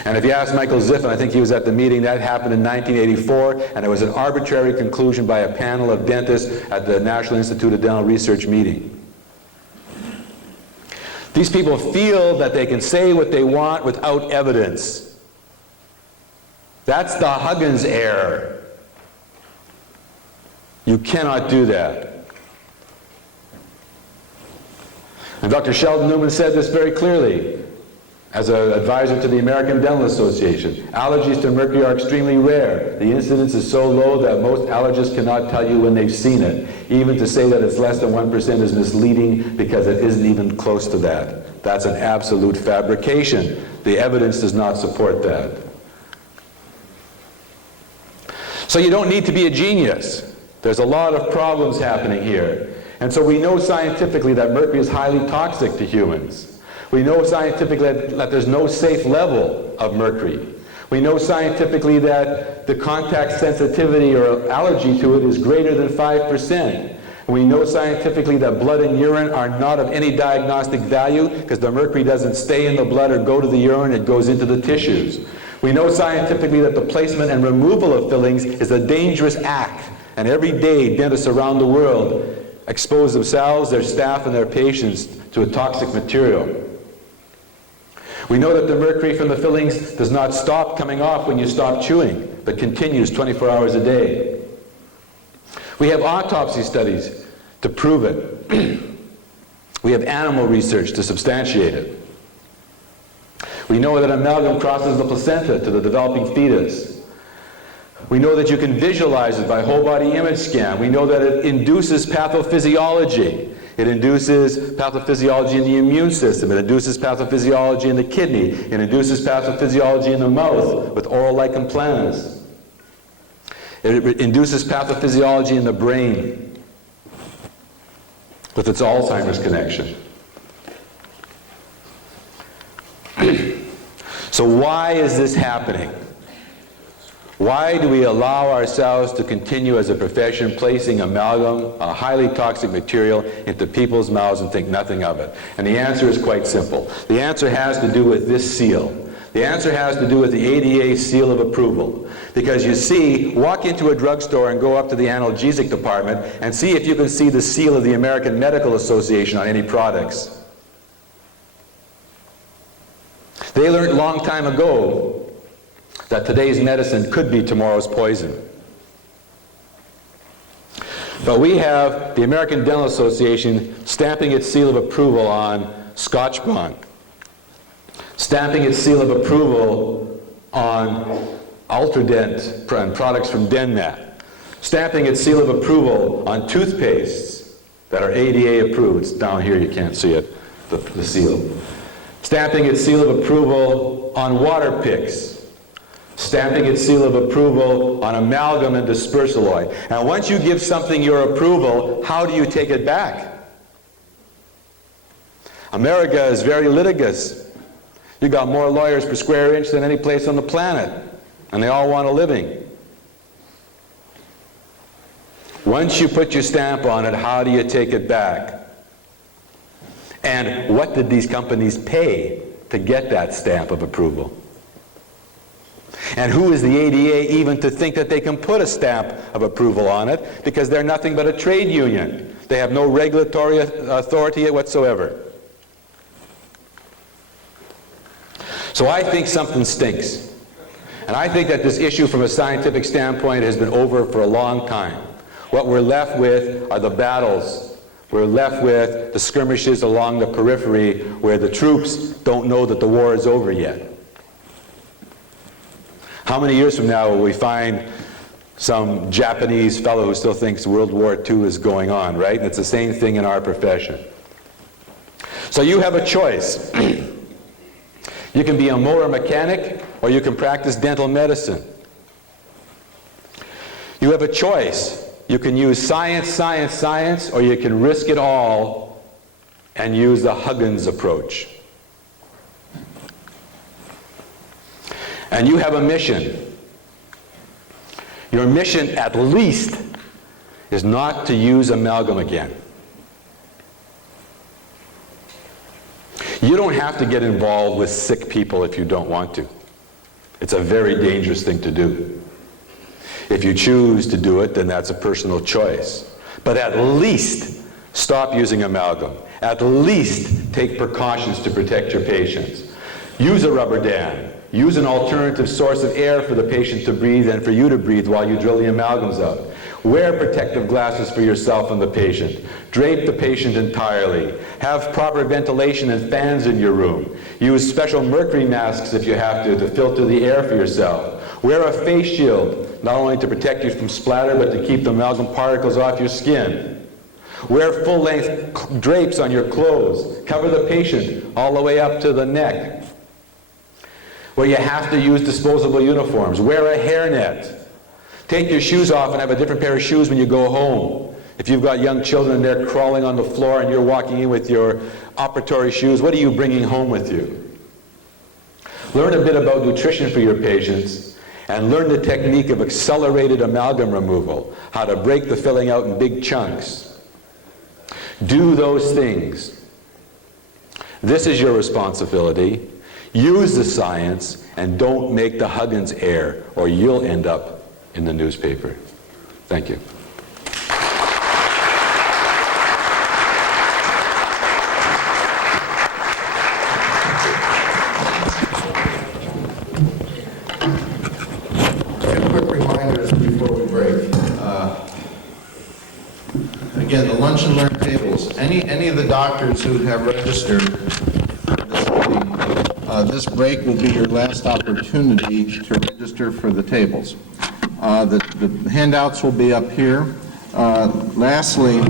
And if you ask Michael Ziffin, I think he was at the meeting, that happened in 1984, and it was an arbitrary conclusion by a panel of dentists at the National Institute of Dental Research meeting. These people feel that they can say what they want without evidence. That's the Huggins error. You cannot do that. And Dr. Sheldon Newman said this very clearly as an advisor to the American Dental Association. Allergies to mercury are extremely rare. The incidence is so low that most allergists cannot tell you when they've seen it. Even to say that it's less than 1% is misleading, because it isn't even close to that. That's an absolute fabrication. The evidence does not support that. So you don't need to be a genius. There's a lot of problems happening here. And so we know scientifically that mercury is highly toxic to humans. We know scientifically that there's no safe level of mercury. We know scientifically that the contact sensitivity or allergy to it is greater than 5%. We know scientifically that blood and urine are not of any diagnostic value because the mercury doesn't stay in the blood or go to the urine, it goes into the tissues. We know scientifically that the placement and removal of fillings is a dangerous act, and every day dentists around the world expose themselves, their staff, and their patients to a toxic material. We know that the mercury from the fillings does not stop coming off when you stop chewing, but continues 24 hours a day. We have autopsy studies to prove it. We have animal research to substantiate it. We know that amalgam crosses the placenta to the developing fetus. We know that you can visualize it by whole body image scan. We know that it induces pathophysiology. It induces pathophysiology in the immune system. It induces pathophysiology in the kidney. It induces pathophysiology in the mouth with oral lichen planus. It induces pathophysiology in the brain with its Alzheimer's connection. So why is this happening? Why do we allow ourselves to continue as a profession placing amalgam, a highly toxic material, into people's mouths and think nothing of it? And the answer is quite simple. The answer has to do with this seal. The answer has to do with the ADA seal of approval. Because you see, walk into a drugstore and go up to the analgesic department and see if you can see the seal of the American Medical Association on any products. They learned a long time ago that today's medicine could be tomorrow's poison. But we have the American Dental Association stamping its seal of approval on Scotch Bond, stamping its seal of approval on Ultradent and products from Denmat, stamping its seal of approval on toothpastes that are ADA approved. It's down here, you can't see it, the seal. Stamping its seal of approval on water picks, stamping its seal of approval on amalgam and dispersiloid. And once you give something your approval, how do you take it back? America is very litigious. You got more lawyers per square inch than any place on the planet, and they all want a living. Once you put your stamp on it, how do you take it back? And what did these companies pay to get that stamp of approval? And who is the ADA even to think that they can put a stamp of approval on it, because they're nothing but a trade union. They have no regulatory authority whatsoever. So I think something stinks. And I think that this issue from a scientific standpoint has been over for a long time. What we're left with are the battles. We're left with the skirmishes along the periphery where the troops don't know that the war is over yet. How many years from now will we find some Japanese fellow who still thinks World War II is going on, right? And it's the same thing in our profession. So you have a choice. You can be a motor mechanic, or you can practice dental medicine. You have a choice. You can use science, science, science, or you can risk it all and use the Huggins approach. And you have a mission. Your mission, at least, is not to use amalgam again. You don't have to get involved with sick people if you don't want to. It's a very dangerous thing to do. If you choose to do it, then that's a personal choice. But at least stop using amalgam. At least take precautions to protect your patients. Use a rubber dam. Use an alternative source of air for the patient to breathe and for you to breathe while you drill the amalgams out. Wear protective glasses for yourself and the patient. Drape the patient entirely. Have proper ventilation and fans in your room. Use special mercury masks if you have to filter the air for yourself. Wear a face shield, not only to protect you from splatter, but to keep the amalgam particles off your skin. Wear full-length drapes on your clothes. Cover the patient all the way up to the neck. Where you have to use disposable uniforms. Wear a hairnet. Take your shoes off and have a different pair of shoes when you go home. If you've got young children and they're crawling on the floor and you're walking in with your operatory shoes, what are you bringing home with you? learn a bit about nutrition for your patients, and learn the technique of accelerated amalgam removal, how to break the filling out in big chunks. Do those things. This is your responsibility. Use the science, and don't make the Huggins error, or you'll end up in the newspaper. Thank you. Again, the lunch and learn tables. Any of the doctors who have registered for this meeting, this break will be your last opportunity to register for the tables. The handouts will be up here. Lastly,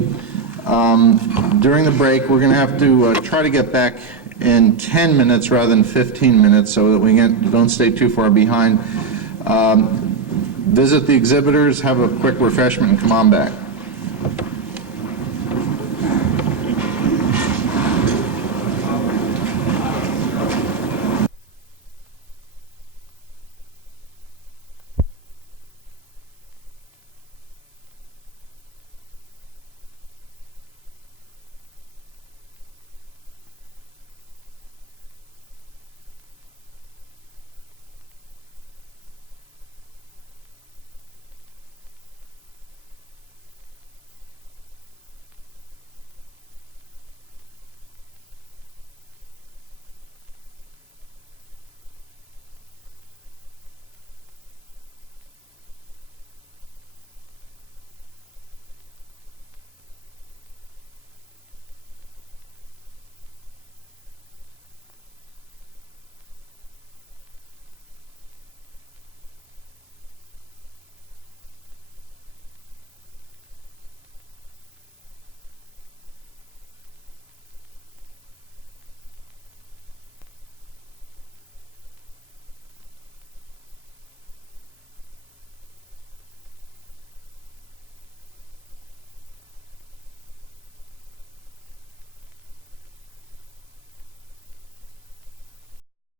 during the break, we're going to have to try to get back in 10 minutes rather than 15 minutes so that we don't stay too far behind. Visit the exhibitors, have a quick refreshment, and come on back.